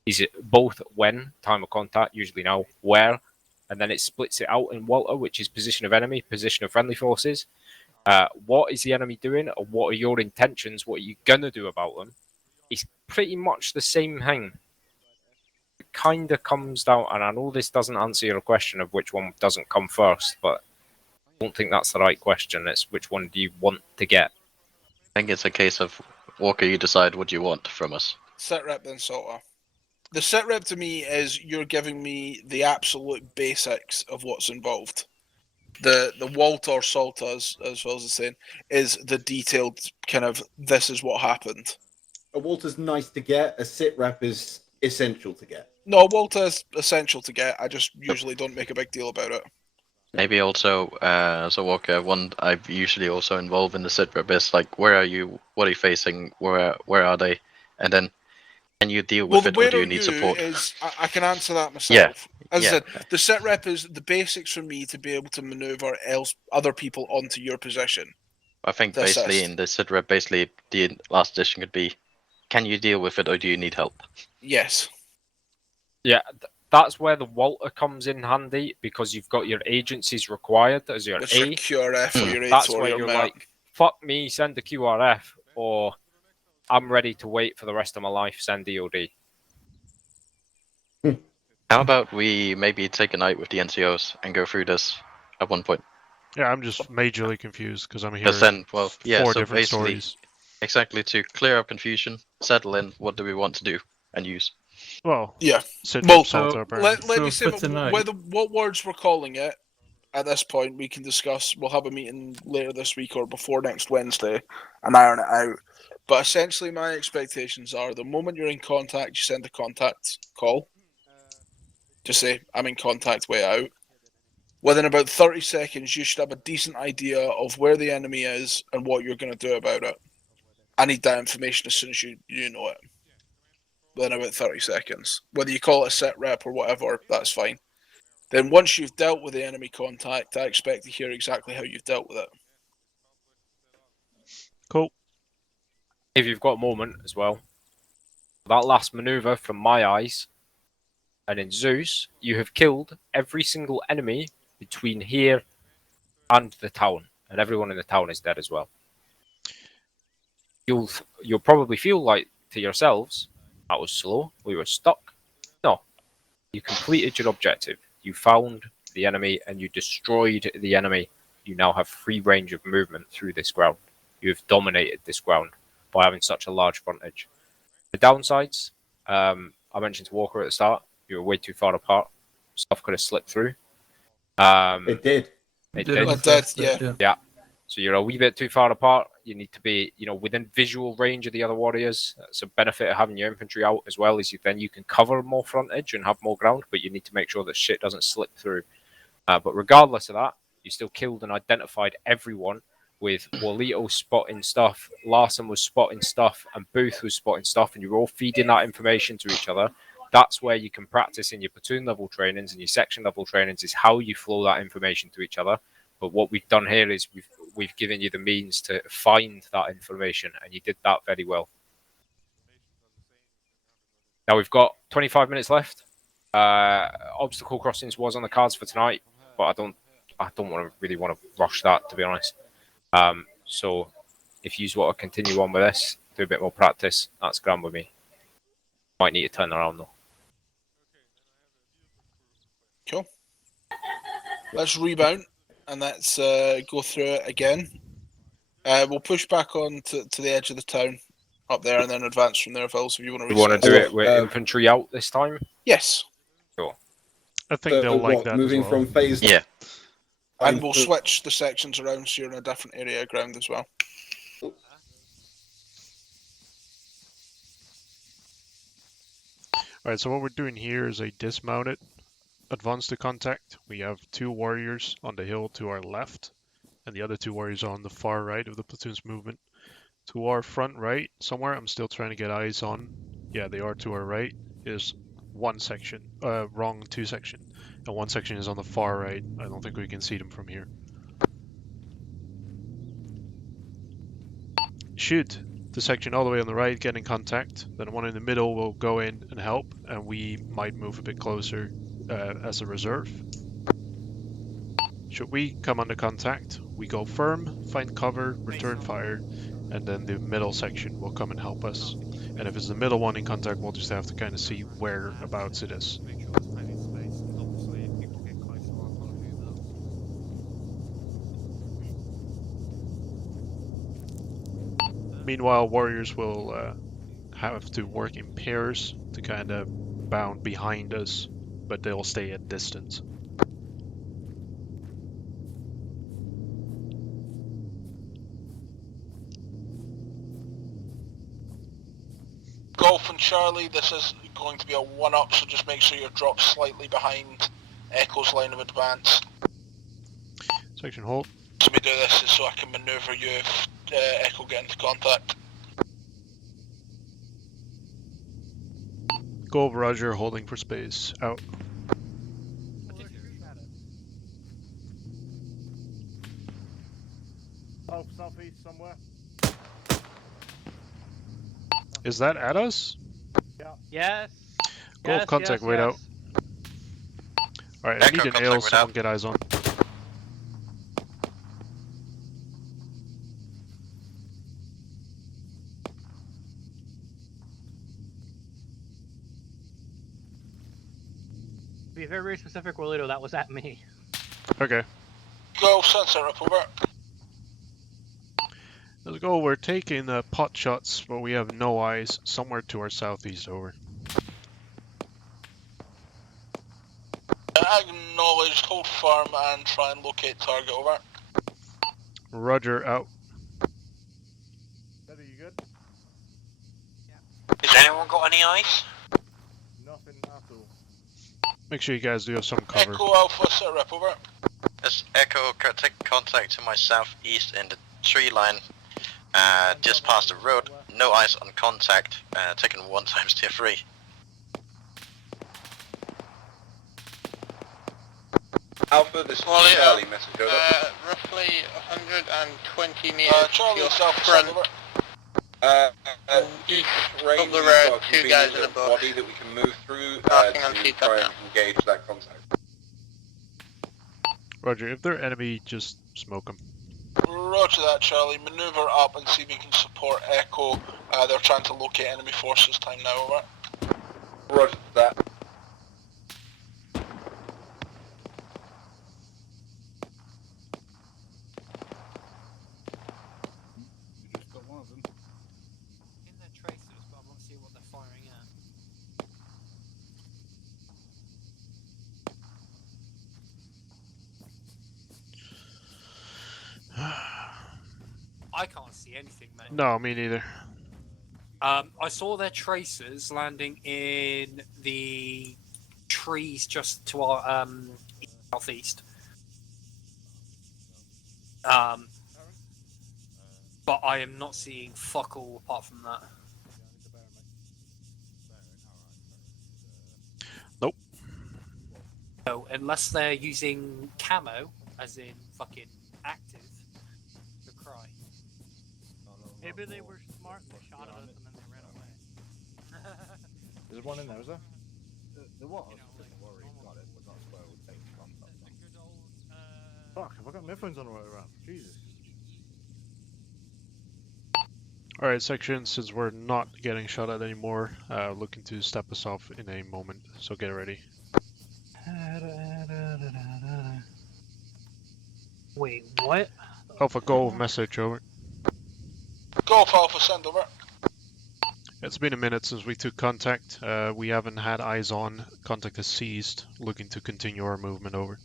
is it both when, time of contact, usually now, where, and then it splits it out in Walter, which is position of enemy, position of friendly forces. What is the enemy doing, or what are your intentions? What are you gonna do about them? It's pretty much the same thing. It kind of comes down, and I know this doesn't answer your question of which one doesn't come first, but I don't think that's the right question. It's which one do you want to get? I think it's a case of, Walker, you decide what you want from us. Sit rep then salter. The sit rep to me is you're giving me the absolute basics of what's involved. The Walter salter, as well as saying, is the detailed kind of this is what happened. A Walter's nice to get. A sit rep is essential to get. No, Walter is essential to get. I just usually don't make a big deal about it. Maybe also, as a Walker, one I've usually also involved in the sit rep is like, where are you? What are you facing? Where are they? And then, can you deal with it, or do you need support? I can answer that myself. Yeah. As I said, the sit rep is the basics for me to be able to maneuver other people onto your position. I think basically in the sit rep, basically the last addition could be, can you deal with it, or do you need help? Yes. Yeah, that's where the Walter comes in handy, because you've got your agencies required as your Which A. your QRF or your That's A or where your you're MERT. like, fuck me, send the QRF, or I'm ready to wait for the rest of my life, send DOD. How about we maybe take a night with the NCOs and go through this at one point? Yeah, I'm just majorly confused because I'm Because hearing then, so four different basically, stories. exactly, to clear up confusion, settle in, what do we want to do and use. Well, Yeah. Sid Well, Salter, apparently. let me say what words we're calling it. At this point, we can discuss. We'll have a meeting later this week or before next Wednesday and iron it out. But essentially, my expectations are the moment you're in contact, you send a contact call. Just say, I'm in contact, way out. Within about 30 seconds, you should have a decent idea of where the enemy is and what you're going to do about it. I need that information as soon as you know it. Within about 30 seconds. Whether you call it a set rep or whatever, that's fine. Then once you've dealt with the enemy contact, I expect to hear exactly how you've dealt with it. Cool. If you've got a moment as well, that last maneuver from my eyes, and in Zeus, you have killed every single enemy between here and the town, and everyone in the town is dead as well. You'll probably feel like to yourselves, that was slow, we were stuck. No, you completed your objective. You found the enemy and you destroyed the enemy. You now have free range of movement through this ground. You have dominated this ground by having such a large frontage. The downsides, I mentioned to Walker at the start, you were way too far apart. Stuff could have slipped through. It did. It did. Yeah. So you're a wee bit too far apart. You need to be, within visual range of the other warriors. That's a benefit of having your infantry out as well, is then you can cover more frontage and have more ground, but you need to make sure that shit doesn't slip through. But regardless of that, you still killed and identified everyone, with Walito spotting stuff, Larson was spotting stuff, and Booth was spotting stuff, and you were all feeding that information to each other. That's where you can practice in your platoon level trainings and your section level trainings, is how you flow that information to each other. But what we've done here is we've given you the means to find that information, and you did that very well. Now we've got 25 minutes left. Obstacle crossings was on the cards for tonight, but I don't really want to rush that, to be honest. So if you want to continue on with this, do a bit more practice, that's grand with me. Might need to turn around though. Cool. Let's rebound and let's go through it again. We'll push back on to the edge of the town up there and then advance from there, Phil, so if you want to You want to do it with infantry out this time? Yes. Sure. I think they'll like that moving as well. from phase... Yeah. And we'll switch the sections around so you're in a different area of ground as well. Alright, so what we're doing here is a dismounted advance to contact. We have 2 warriors on the hill to our left, and the other 2 warriors are on the far right of the platoon's movement. To our front right, somewhere, I'm still trying to get eyes on. Yeah, they are to our right, is 1 section. Wrong 2 section. And 1 section is on the far right. I don't think we can see them from here. Should the section all the way on the right get in contact, then the one in the middle will go in and help, and we might move a bit closer as a reserve. Should we come under contact, we go firm, find cover, return fire, and then the middle section will come and help us. And if it's the middle one in contact, we'll just have to kind of see whereabouts it is. Meanwhile, warriors will have to work in pairs to kind of bound behind us, but they'll stay at distance. Golf and Charlie, this is going to be a 1-up, so just make sure you're dropped slightly behind Echo's line of advance. Section hold. So we do this is so I can manoeuvre you if Echo get into contact. Go over Roger, holding for space. Out. Southeast somewhere. Is that at us? Yeah. Yes. Go Yes, contact, yes, wait yes. out. Alright, I need an ale, someone get eyes on. To be very specific, Rolito, that was at me. Okay. Go, Sunset Rip, over. Let's go, we're taking pot shots, but we have no eyes somewhere to our southeast, over. Acknowledged, hold firm and try and locate target, over. Roger, out. Are you good? Has anyone got any ice? Nothing at all. Make sure you guys do have some cover. Echo Alpha, set rep, over. This Echo, take contact to my southeast in the tree line, just past the road. No ice on contact, taking 1 times tier 3. Alpha, this is Charlie, message over. Roughly 120 meters Charlie, to your South front. East of the road, 2 guys in a boat. Body that we can move through Passing on to try and engage that contact. Roger, if they're enemy, just smoke them. Roger that, Charlie. Maneuver up and see if we can support Echo. They're trying to locate enemy forces. Time now, over. Roger that. In their tracers, but I'm not seeing what they're firing at. I can't see anything, mate. No, me neither. I saw their tracers landing in the trees just to our southeast. But I am not seeing fuck all apart from that. Nope. No, unless they're using camo, as in fucking active, to cry. Maybe they were smart and they shot at us and then they ran away. There's one in there, is there? There was. Got it, but that's where we'll take contact. Fuck, have I got my headphones on the right around? Jesus. Alright, section, since we're not getting shot at anymore, looking to step us off in a moment, so get ready. Wait, what? Alpha, go, message, over. Golf Alpha, send over. It's been a minute since we took contact. We haven't had eyes on. Contact has ceased. Looking to continue our movement, over.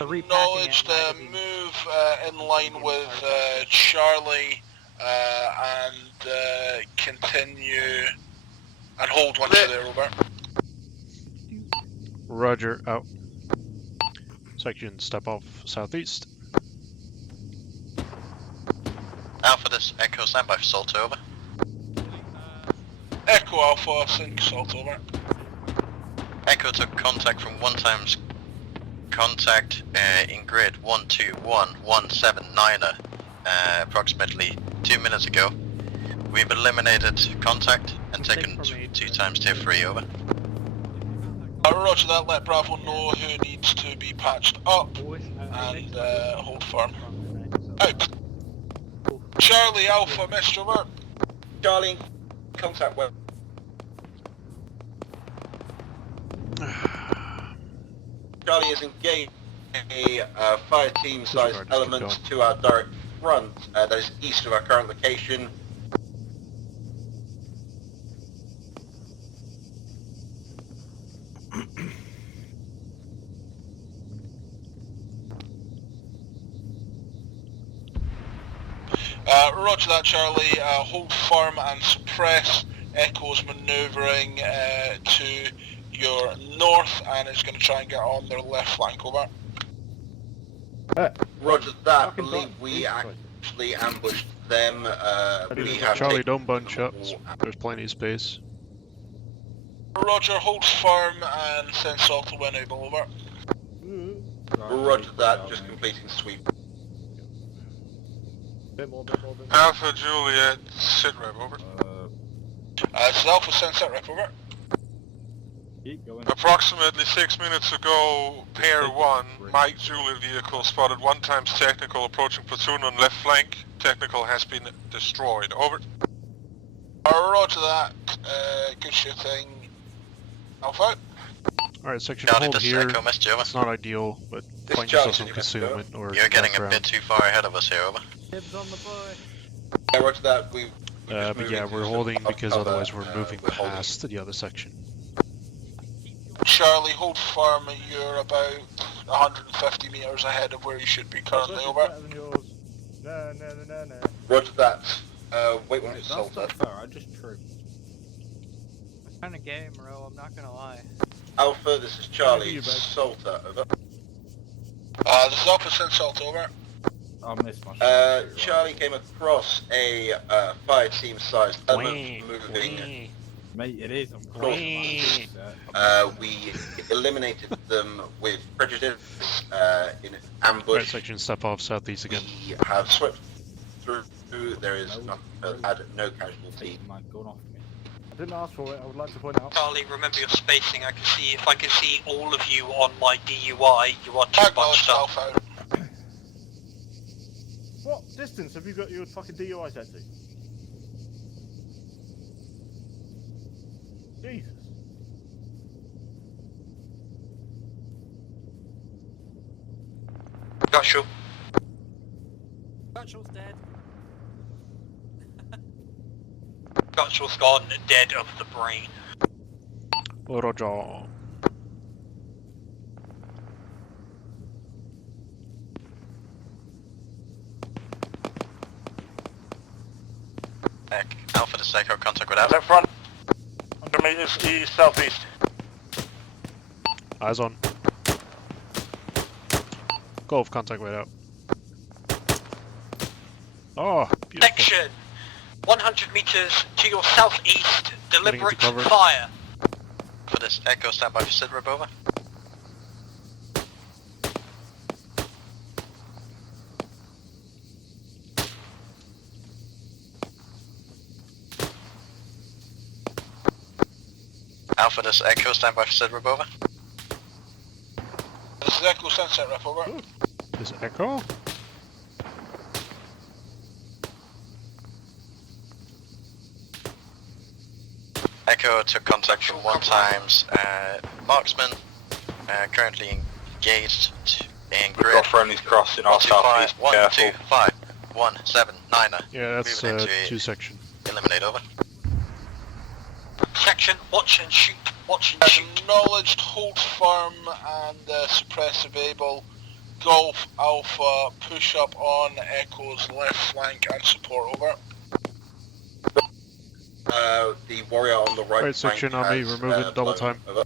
Acknowledged, move in line with Charlie and continue and hold once you're there, over. Roger, out. Section, step off southeast. Alpha, this Echo, standby for Salt, over. Echo Alpha, sync Salt, over. Echo took contact from 1 times contact in grid 121179er approximately 2 minutes ago. We've eliminated contact and taken 2 times tier 3, over. Roger that, let Bravo know who needs to be patched up and hold firm. Out. Charlie Alpha, Mr. Over. Charlie, contact web. Charlie is engaged a fire team sized element to our direct front that is east of our current location. Roger that, Charlie. Hold firm and suppress. Echo's manoeuvring to your north and is going to try and get on their left flank, over. Roger that. I believe we actually ambushed them. We have Charlie, don't bunch up. There's plenty of space. Roger, hold firm and send Salt to enable, over. Roger that, just completing sweep. Alpha Juliet, sit rep, over. This is Alpha, send set rep, over. Approximately 6 minutes ago, pair 1, Mike Juliet vehicle spotted 1 times technical approaching platoon on left flank. Technical has been destroyed, over. Roger that, good shooting. Alpha. Alright, section, Charlie, hold this here. Echo, missed you, over. It's not ideal, but This find Charlie, yourself some concealment or You're getting a background. bit too far ahead of us here, over. Dibs on the boy. Yeah, roger that. But yeah, we're holding because otherwise we're moving past the other section. Charlie, hold firm. You're about 150 meters ahead of where you should be currently. Over. No. Roger that. Wait one minute, That's Salter. not fair, I just tripped. Kind of game, bro. I'm not gonna lie. Alpha, this is Charlie. Salter, over. This is Alpha Sin Salter, over. I missed my Charlie came across a fire team-sized element moving. Mate, it is. I'm we eliminated them with prejudice in ambush. Right section, step off southeast again. We have swept through. There is no casualty. My gun off me. I didn't ask for it. I would like to point out. Charlie, remember your spacing. I can see if I can see all of you on my DUI. You are too bunched up. What distance have you got your fucking DUI set to? Jesus. Gotcha. Gotcha's dead. Gotcha's gone dead of the brain. Roger. Alpha to Seiko, contact with Alpha. In front. 100 meters east, southeast. Eyes on. Golf, contact right out. Oh, beautiful. Section 100 meters to your southeast. Deliberate cover. fire. For this Echo, stand by for Sidrib, over. Alpha, this Echo, stand by for Sidrib, over. This is Echo Sunset Rep, over. This Echo? Echo took contact from 1 times. Marksman, currently engaged in grid. Got friendlies crossing our southeast. 125 179er. Yeah, that's Moving into 2 section. Eliminate, over. Section, watch and shoot. Watch and shoot. Acknowledged, hold firm and suppressive able. Golf Alpha, push up on Echo's left flank and support, over. The warrior on the right Right section on me, removing double time. Over.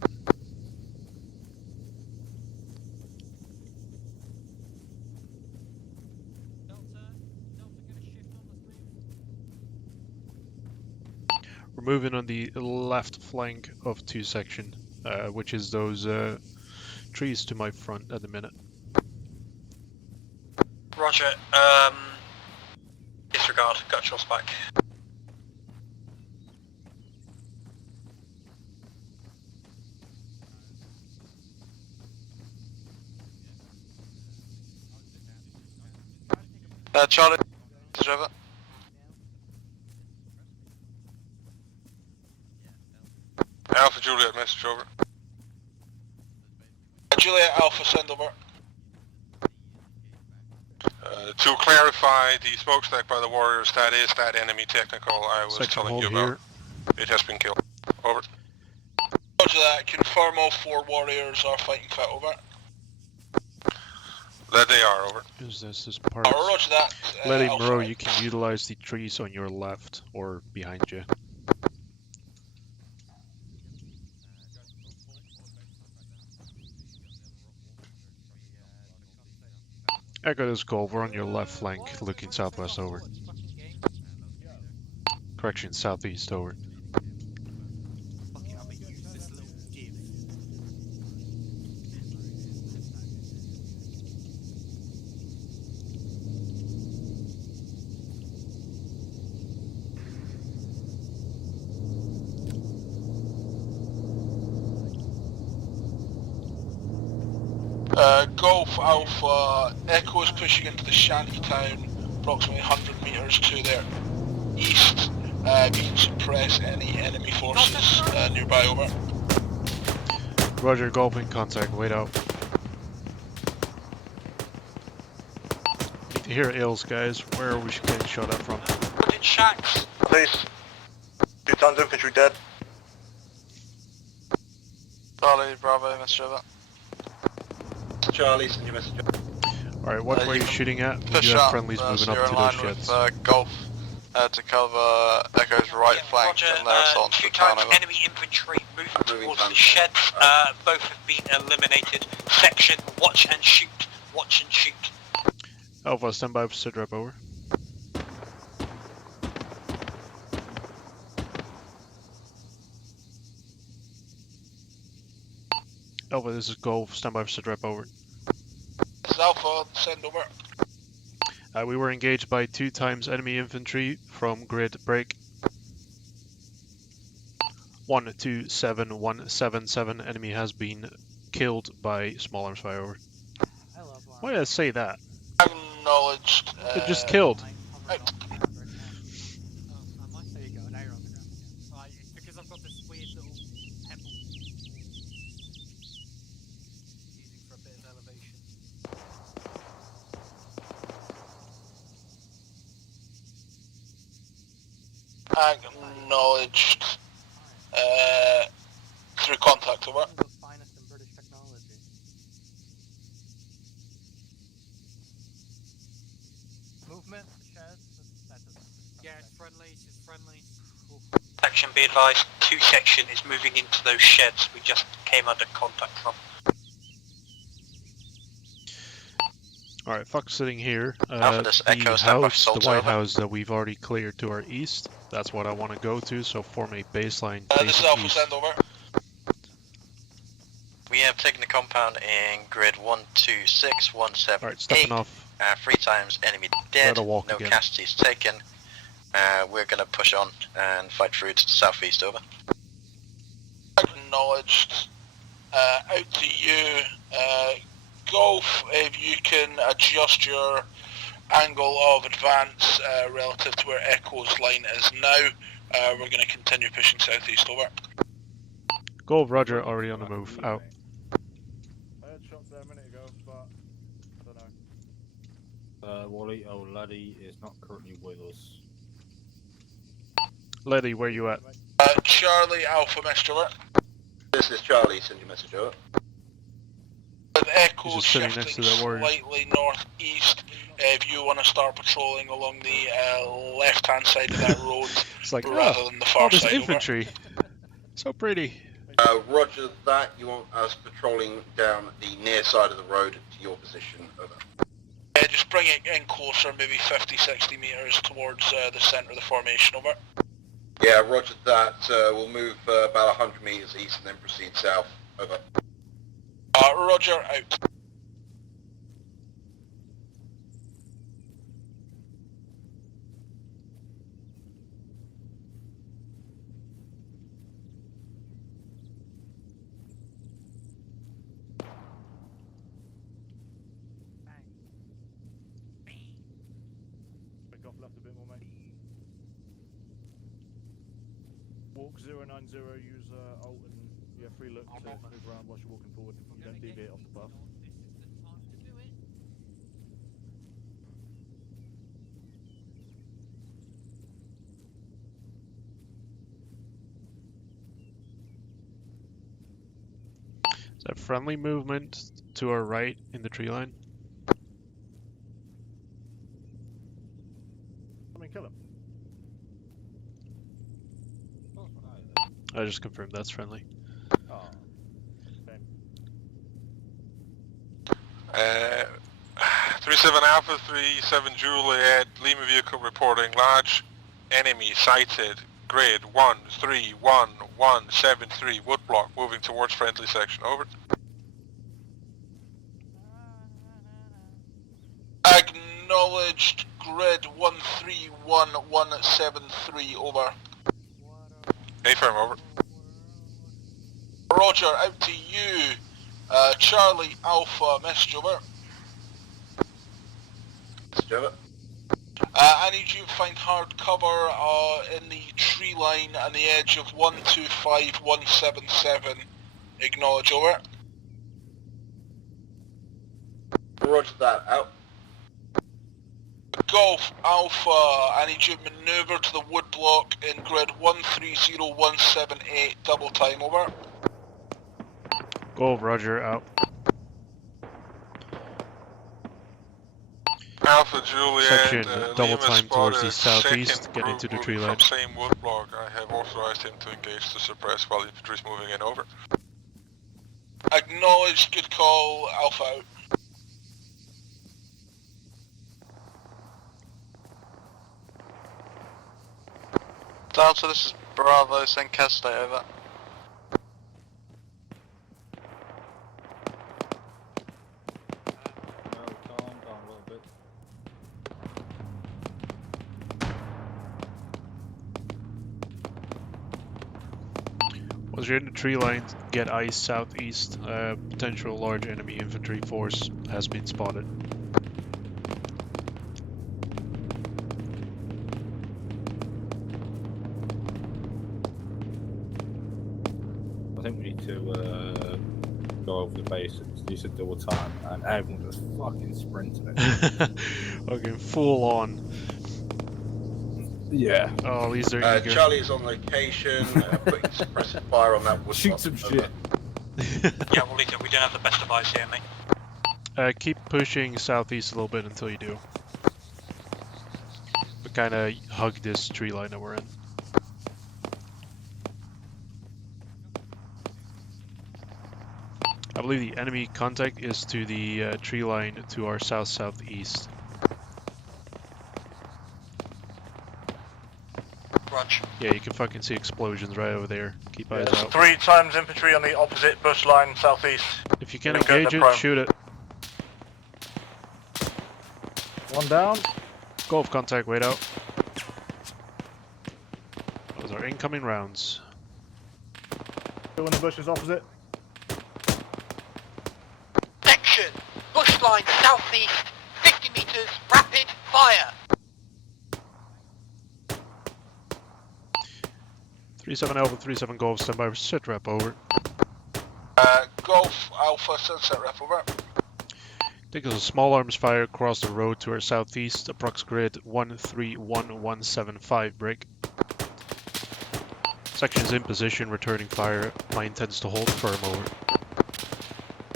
We're moving on the left flank of 2 section, which is those trees to my front at the minute. Roger. Disregard. Gotcha's back. Charlie, Trevor. Alpha Juliet, message over. Juliet Alpha, send over. To clarify, the smokestack by the warriors, that is that enemy technical I was Section telling you hold about. It has been killed. Over. Roger that. Confirm all 4 warriors are fighting fit, over. That they are, over. Is this part? Roger that. Let him Alpha. row, you can utilize the trees on your left or behind you. Echo this Golf, we're on your left flank, looking southwest, over. Correction, southeast, over. Golf Alpha, Echo is pushing into the shanty town, approximately 100 meters to their east. You can suppress any enemy forces nearby, over. Roger, Golf in contact, wait out. Need to hear ills, guys. Where are we getting shot at from? Put in shacks. Please. 2 tons infantry dead. Charlie, Bravo, Mr. Over. Charlie, send your message. Alright, what were you shooting at? We Push do have up, friendlies moving so you're up to in those line sheds. with Golf to cover Echo's right flank Roger, and their assault to 2 the town. times Over. enemy infantry moving towards the sheds. Both have been eliminated. Section, watch and shoot. Watch and shoot. Alpha, stand by for sit rep, over. Alpha, this is Golf, stand by for sit rep, over. This is Alpha, send over. We were engaged by 2 times enemy infantry from grid break. 127177, enemy has been killed by small arms fire, over. Why did I say that? Acknowledged. They're just killed. Out. There you go, now you're on the ground again. Right, it's because I've got this weird little pebble using for a bit of elevation. Acknowledged. Through contact, over. The finest in British technology. Movement, sheds, that doesn't. Yeah, it's friendlies, it's friendlies. Section, be advised, 2 section is moving into those sheds we just came under contact from. Alright, Fox sitting here. Alpha, this Echo, stand by for The assault, White over. House that we've already cleared to our east, that's what I want to go to, so form a baseline This is facing Alpha, east. send over. We have taken the compound in grid 126178. Alright, stepping off. 3 times enemy dead, Let her walk no again. casualties taken. We're gonna push on and fight through to the southeast, over. Acknowledged. Out to you. Golf, if you can adjust your angle of advance relative to where Echo's line is now, we're going to continue pushing southeast, over. Gold, Roger, already on the move. Out. I had shots there a minute ago, but I don't know. Wally O'Laddy is not currently with us. Lady, where you at? Charlie, Alpha, Mr. Over. This is Charlie, send your message over. With Echo He's just sitting shifting next to that warrior. slightly northeast, if you want to start patrolling along the left-hand side of that road, It's like, rather than the far all this side, infantry. So pretty. Roger that. You want us patrolling down the near side of the road to your position. Over. Yeah, just bring it in closer, maybe 50-60 metres towards the centre of the formation, over. Yeah, roger that. We'll move about 100 metres east and then proceed south. Over. Roger, out. Pick off left a bit more, mate. Walk 090, use alt and free look to move around whilst you're walking forward. You don't deviate off the path. Is that friendly movement to our right in the tree line? I mean, kill him. I just confirmed that's friendly. Oh. 37 Alpha, 37 Juliet, Lima vehicle reporting large enemy sighted, grid 13173, woodblock, moving towards friendly section, over. Acknowledged, grid 131173, over. Affirm, over. Roger, out to you. Charlie, Alpha, message, over. Message over. I need you to find hard cover in the tree line on the edge of 125177. Acknowledge, over. Roger that. Out. Golf Alpha, I need you to manoeuvre to the woodblock in grid 130178, double time, over. Go, Roger, out. Alpha Juliet, Section, double Lima time towards the spotted southeast, second get group into the moving tree line. from same woodblock. I have authorized him to engage to suppress while infantry is moving in. Over. Acknowledged, good call, Alpha out. Delta, this is Bravo, send Cas State over. Once you're in the tree line, get eyes southeast. Potential large enemy infantry force has been spotted. I think we need to go over the basics, use a double time, and everyone just fucking sprinting it. Okay, full on. Yeah. Oh, at least they're eager. Charlie is on location, putting suppressive fire on that wood. Shoot some shit. Yeah, well, Lita, we don't have the best of eyes here, mate. Keep pushing southeast a little bit until you do. But kind of hug this tree line that we're in. I believe the enemy contact is to the tree line to our south-southeast. Roger. Yeah, you can fucking see explosions right over there. Keep eyes out. 3 times infantry on the opposite bush line southeast. If you can engage it, shoot it. One down. Golf contact, wait out. Those are incoming rounds. 2 in the bushes opposite. Section, bush line southeast, 50 meters, rapid fire. 37 Alpha, 37 Golf, stand by for sit rep, over. Golf Alpha, sunset rep, over. Think there's a small arms fire across the road to our southeast, approx grid 131175, break. Section is in position, returning fire. My intents to hold firm, over.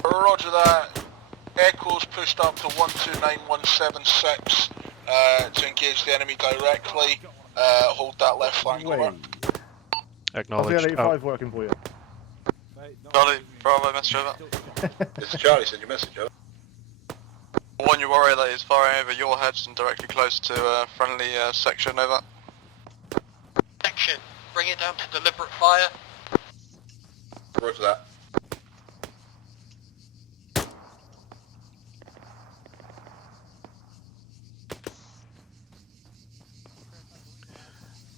Roger that. Echoes pushed up to 129176 to engage the enemy directly. Hold that left flank, over. Acknowledged. How's the L85 working for you? Charlie, Bravo, message over. This is Charlie, send your message over. Warn your warrior that is firing over your heads and directly close to friendly section, over. Section, bring it down to deliberate fire. Roger that.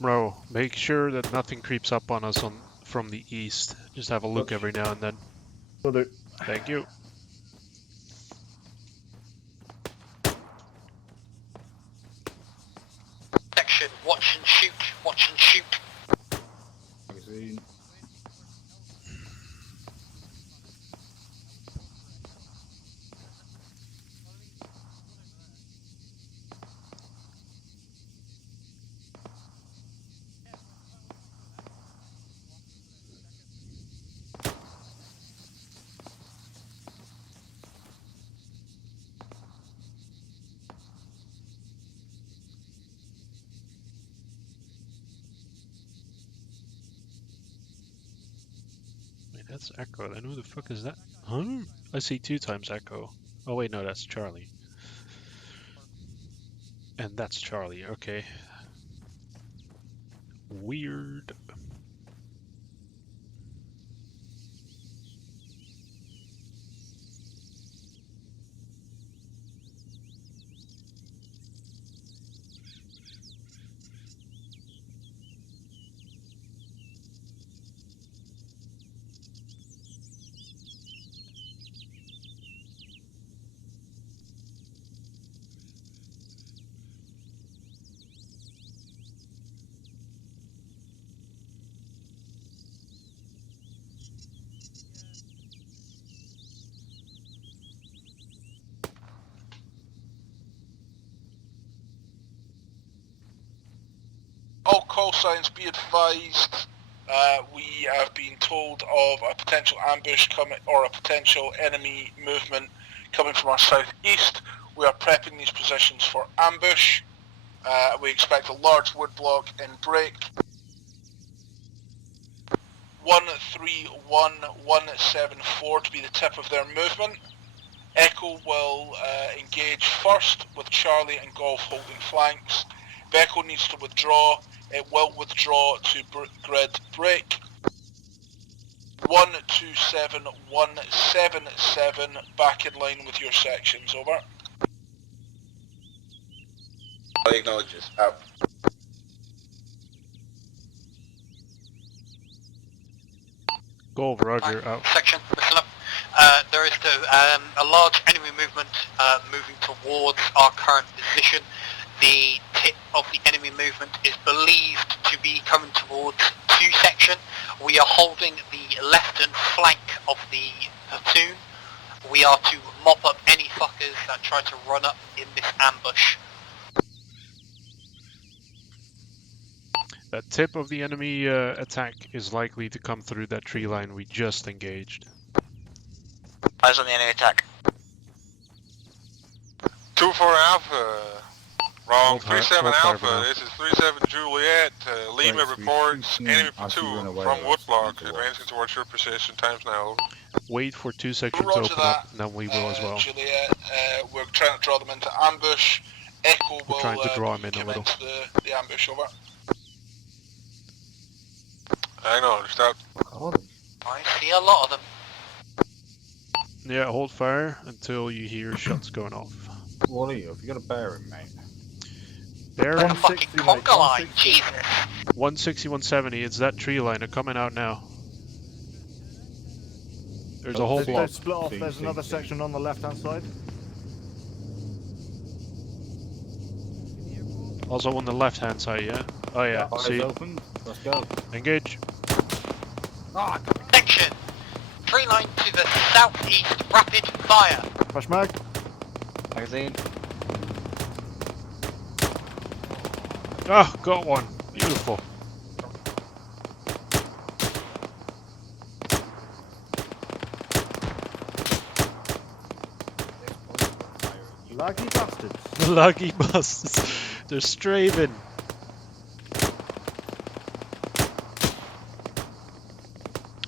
Bro, make sure that nothing creeps up on us from the east. Just have a look every now and then. Will do. Thank you. Section, watch and shoot, watch and shoot. Magazine. That's Echo, then who the fuck is that? Huh? I see 2 times Echo. Oh wait, no, that's Charlie. And that's Charlie, okay. Weird. All call signs be advised. We have been told of a potential ambush coming, or a potential enemy movement coming from our southeast. We are prepping these positions for ambush. We expect a large woodblock in break. 131174 to be the tip of their movement. Echo will engage first with Charlie and Golf holding flanks. If Echo needs to withdraw, it will withdraw to grid break. 127177 back in line with your sections, over. I acknowledge this. Out. Golf, Roger, out. Section, listen up. There is a large enemy movement moving towards our current position. The tip of the enemy movement is believed to be coming towards 2 section. We are holding the left-hand flank of the platoon. We are to mop up any fuckers that try to run up in this ambush. That tip of the enemy attack is likely to come through that tree line we just engaged. Eyes on the enemy attack. 2-4 Alpha. Wrong. 3-7 Alpha. Now. This is 3-7 Juliet. Lima reports enemy platoon from Woodblock advancing towards your position. Time's now. Wait for 2 sections to open up, and then we will as well. Juliet, we're trying to draw them into ambush. Echo will trying to draw him in a little. The ambush, over. I know, stop. I see a lot of them. Yeah, hold fire until you hear shots going off. Wally, have you got a bearing, mate? Bearing? 160, mate. 160. 160, 170, it's that tree line. They're coming out now. There's a whole block. They've split off. There's another section on the left-hand side. Also on the left-hand side, yeah? Oh yeah, see. Open. Let's go. Engage. Section. Tree line to the southeast. Rapid fire. Flash mag. Magazine. Ah, got one. Beautiful. Lucky bastards. Lucky bastards. They're strafing.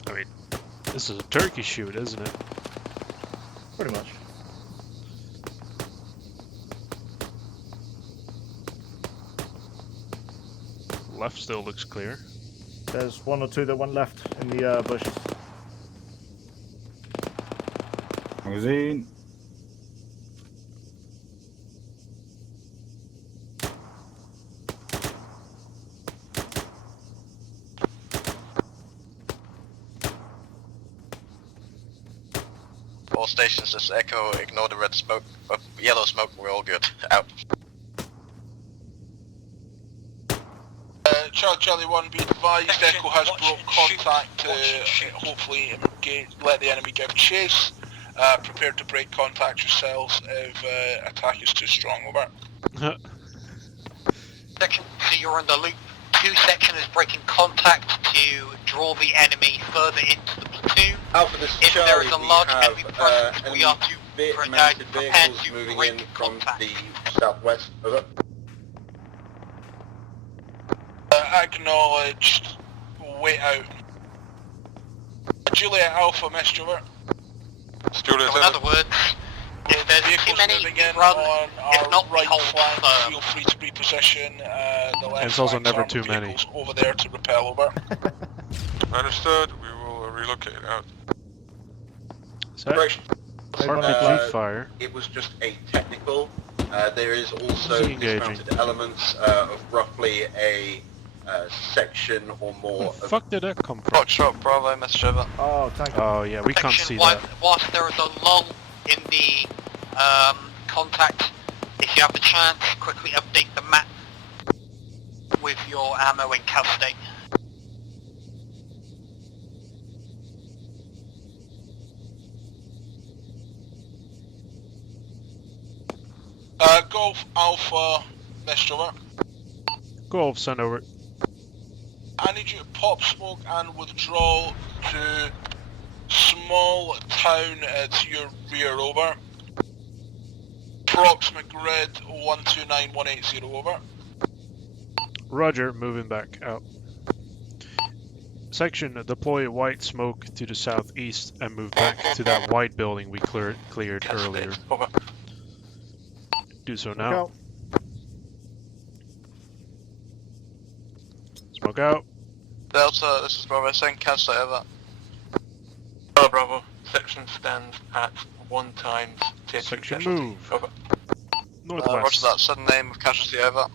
I mean, this is a turkey shoot, isn't it? Pretty much. Left still looks clear. There's 1 or 2 that went left in the bushes. Magazine. All stations, just Echo, ignore the red smoke, yellow smoke, we're all good. Out. Charlie 1, be advised, Echo has broke contact to hopefully engage, let the enemy give chase. Prepare to break contact yourselves if attack is too strong, over. Section, so you're on the loop. 2 section is breaking contact to draw the enemy further into the platoon. Alpha, this is If there Charlie. is a large We have enemy presence, we are to mounted prepare vehicles to moving break in from contact. the southwest. Over. Acknowledged. Wait out. Juliet Alpha, missed over. Juliet So in other words, if there's too many, run. If not, right hold flank, firm. feel free to reposition. The left It's also flank's never armored too many. vehicles over there to repel, over. Understood. We will relocate out. Correction. RPG fire. It was just a technical. There is also Engaging. dismounted elements of roughly a section or more. Where the of fuck did that come from? Foxtrot, Bravo, message over. Oh, thank you. Oh yeah, we can't Section, see that. whilst there is a lull in the contact, if you have the chance, quickly update the map with your ammo and cal state. Golf Alpha, missed over. Golf, send over. I need you to pop smoke and withdraw to small town to your rear, over. Approximate grid 129180, over. Roger, moving back out. Section, deploy white smoke to the southeast and move back to that white building we cleared earlier. Over. Do so now. Smoke out. Delta, this is Bravo, send cancel over. Hello, Bravo. Section stands at 1 times tier 2 Section casualty. move. Over. Northwest. Roger that, sudden name of casualty, over.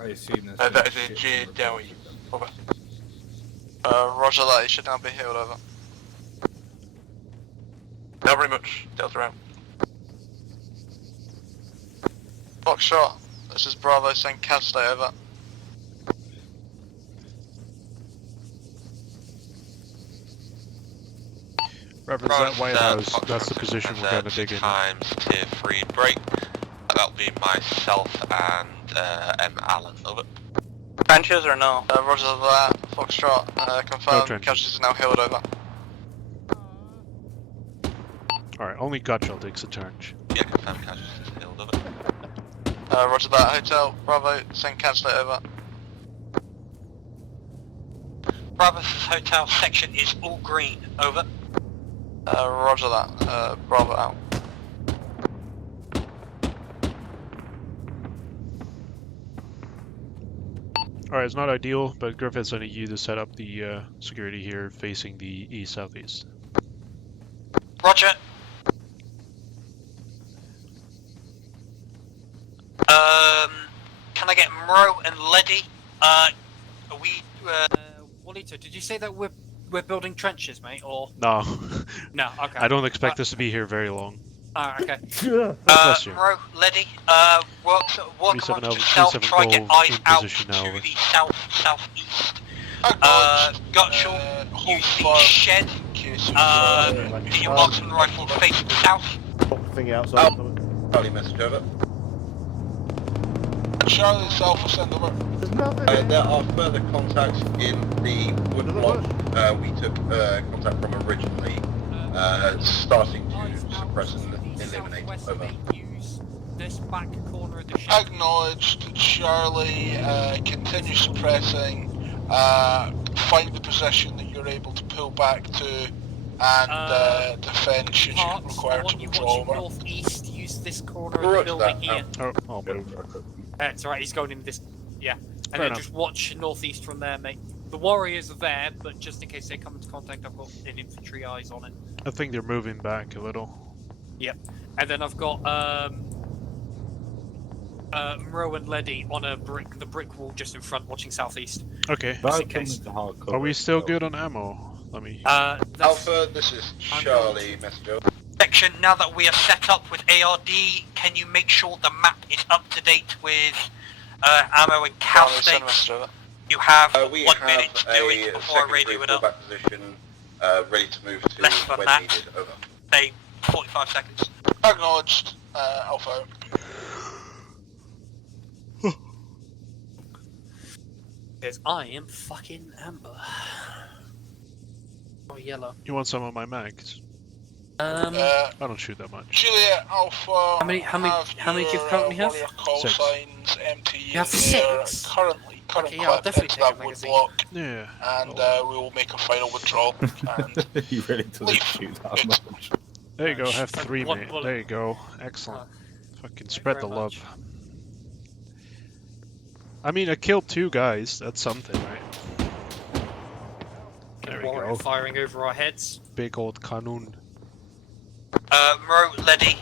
I assume there's That is a J. Dowie. Over. Roger that, he should now be healed, over. Not very much. Delta out. Foxtrot, this is Bravo, send cancel over. Reference that White House, that's the position we're going to dig in. Times tier 3 break. That'll be myself and M. Allen, over. Trenches or no? Roger that, Foxtrot, confirm casualties are now healed, over. Alright, only Gutchell takes a charge. Yeah, confirm casualties are healed, over. Roger that, Hotel, Bravo, send cancel over. Bravo's hotel section is all green, over. Roger that, Bravo out. Alright, it's not ideal, but Griffiths, I need you to set up the security here facing the east-southeast. Roger. Can I get Mro and Leddy? Are we, Walito, did you say that we're building trenches, mate, or? No. No, okay. I don't expect us to be here very long. Okay. Bless you. Mro, Leddy, work amongst yourself, try and get eyes out to the southeast. Gutchell, use the shed, get your marksman rifle facing south. Thingy outside. Charlie, message over. Charlie Alpha, send over. There are further contacts in the wood block we took contact from originally, starting to suppress and eliminate. Over. Use this back corner of the ship. Acknowledged, Charlie, continue suppressing, find the position that you're able to pull back to, and defend should you require to withdraw over. Northeast, use this corner of the building here. That's right, he's going in this, yeah. And then just watch northeast from there, mate. The warriors are there, but just in case they come into contact, I've got an infantry eyes on it. I think they're moving back a little. Yep. And then I've got Mro and Leddy on the brick wall just in front, watching southeast. Okay. Just in case. Are we still good on ammo? Let me... Alpha, this is Charlie, messenger. Section, now that we are set up with ARD, can you make sure the map is up to date with ammo and cal states? You have 1 minute to do it before I radio it up. Position, ready to move to Less than when that. needed. Over. Say 45 seconds. Acknowledged, Alpha. Because I am fucking amber. Or yellow. You want some of my mags? I don't shoot that much. Juliet Alpha. How many do you currently have? Call 6. signs, MT You have 6? Current Okay, yeah, I'll clip definitely into take a that wood magazine. block. Yeah. And we will make a final withdrawal. And He really doesn't shoot that much. There you go, have 3, One mate. bullet. There you go. Excellent. Fucking spread the very love. much. I mean, I killed 2 guys. That's something, right? There we Warrior go. firing over our heads. Big old kanun. Mro, Leddy,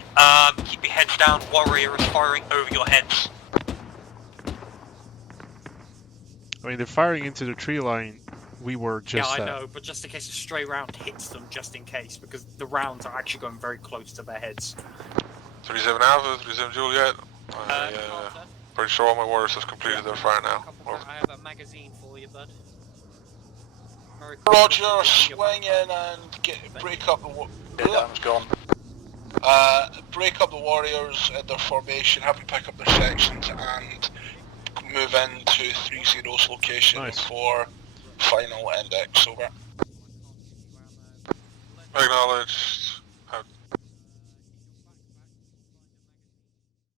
keep your heads down, warrior is firing over your heads. I mean, they're firing into the tree line. We were just yeah, I know, but just in case a stray round hits them, just in case, because the rounds are actually going very close to their heads. 37 Alpha, 37 Juliet. Pretty sure all my warriors have completed their fire now. I have a magazine for you, bud. Roger, swing in and break up the gone. Break up the warriors in their formation, have them pick up their sections and move into 30's location for final index, over. Acknowledged.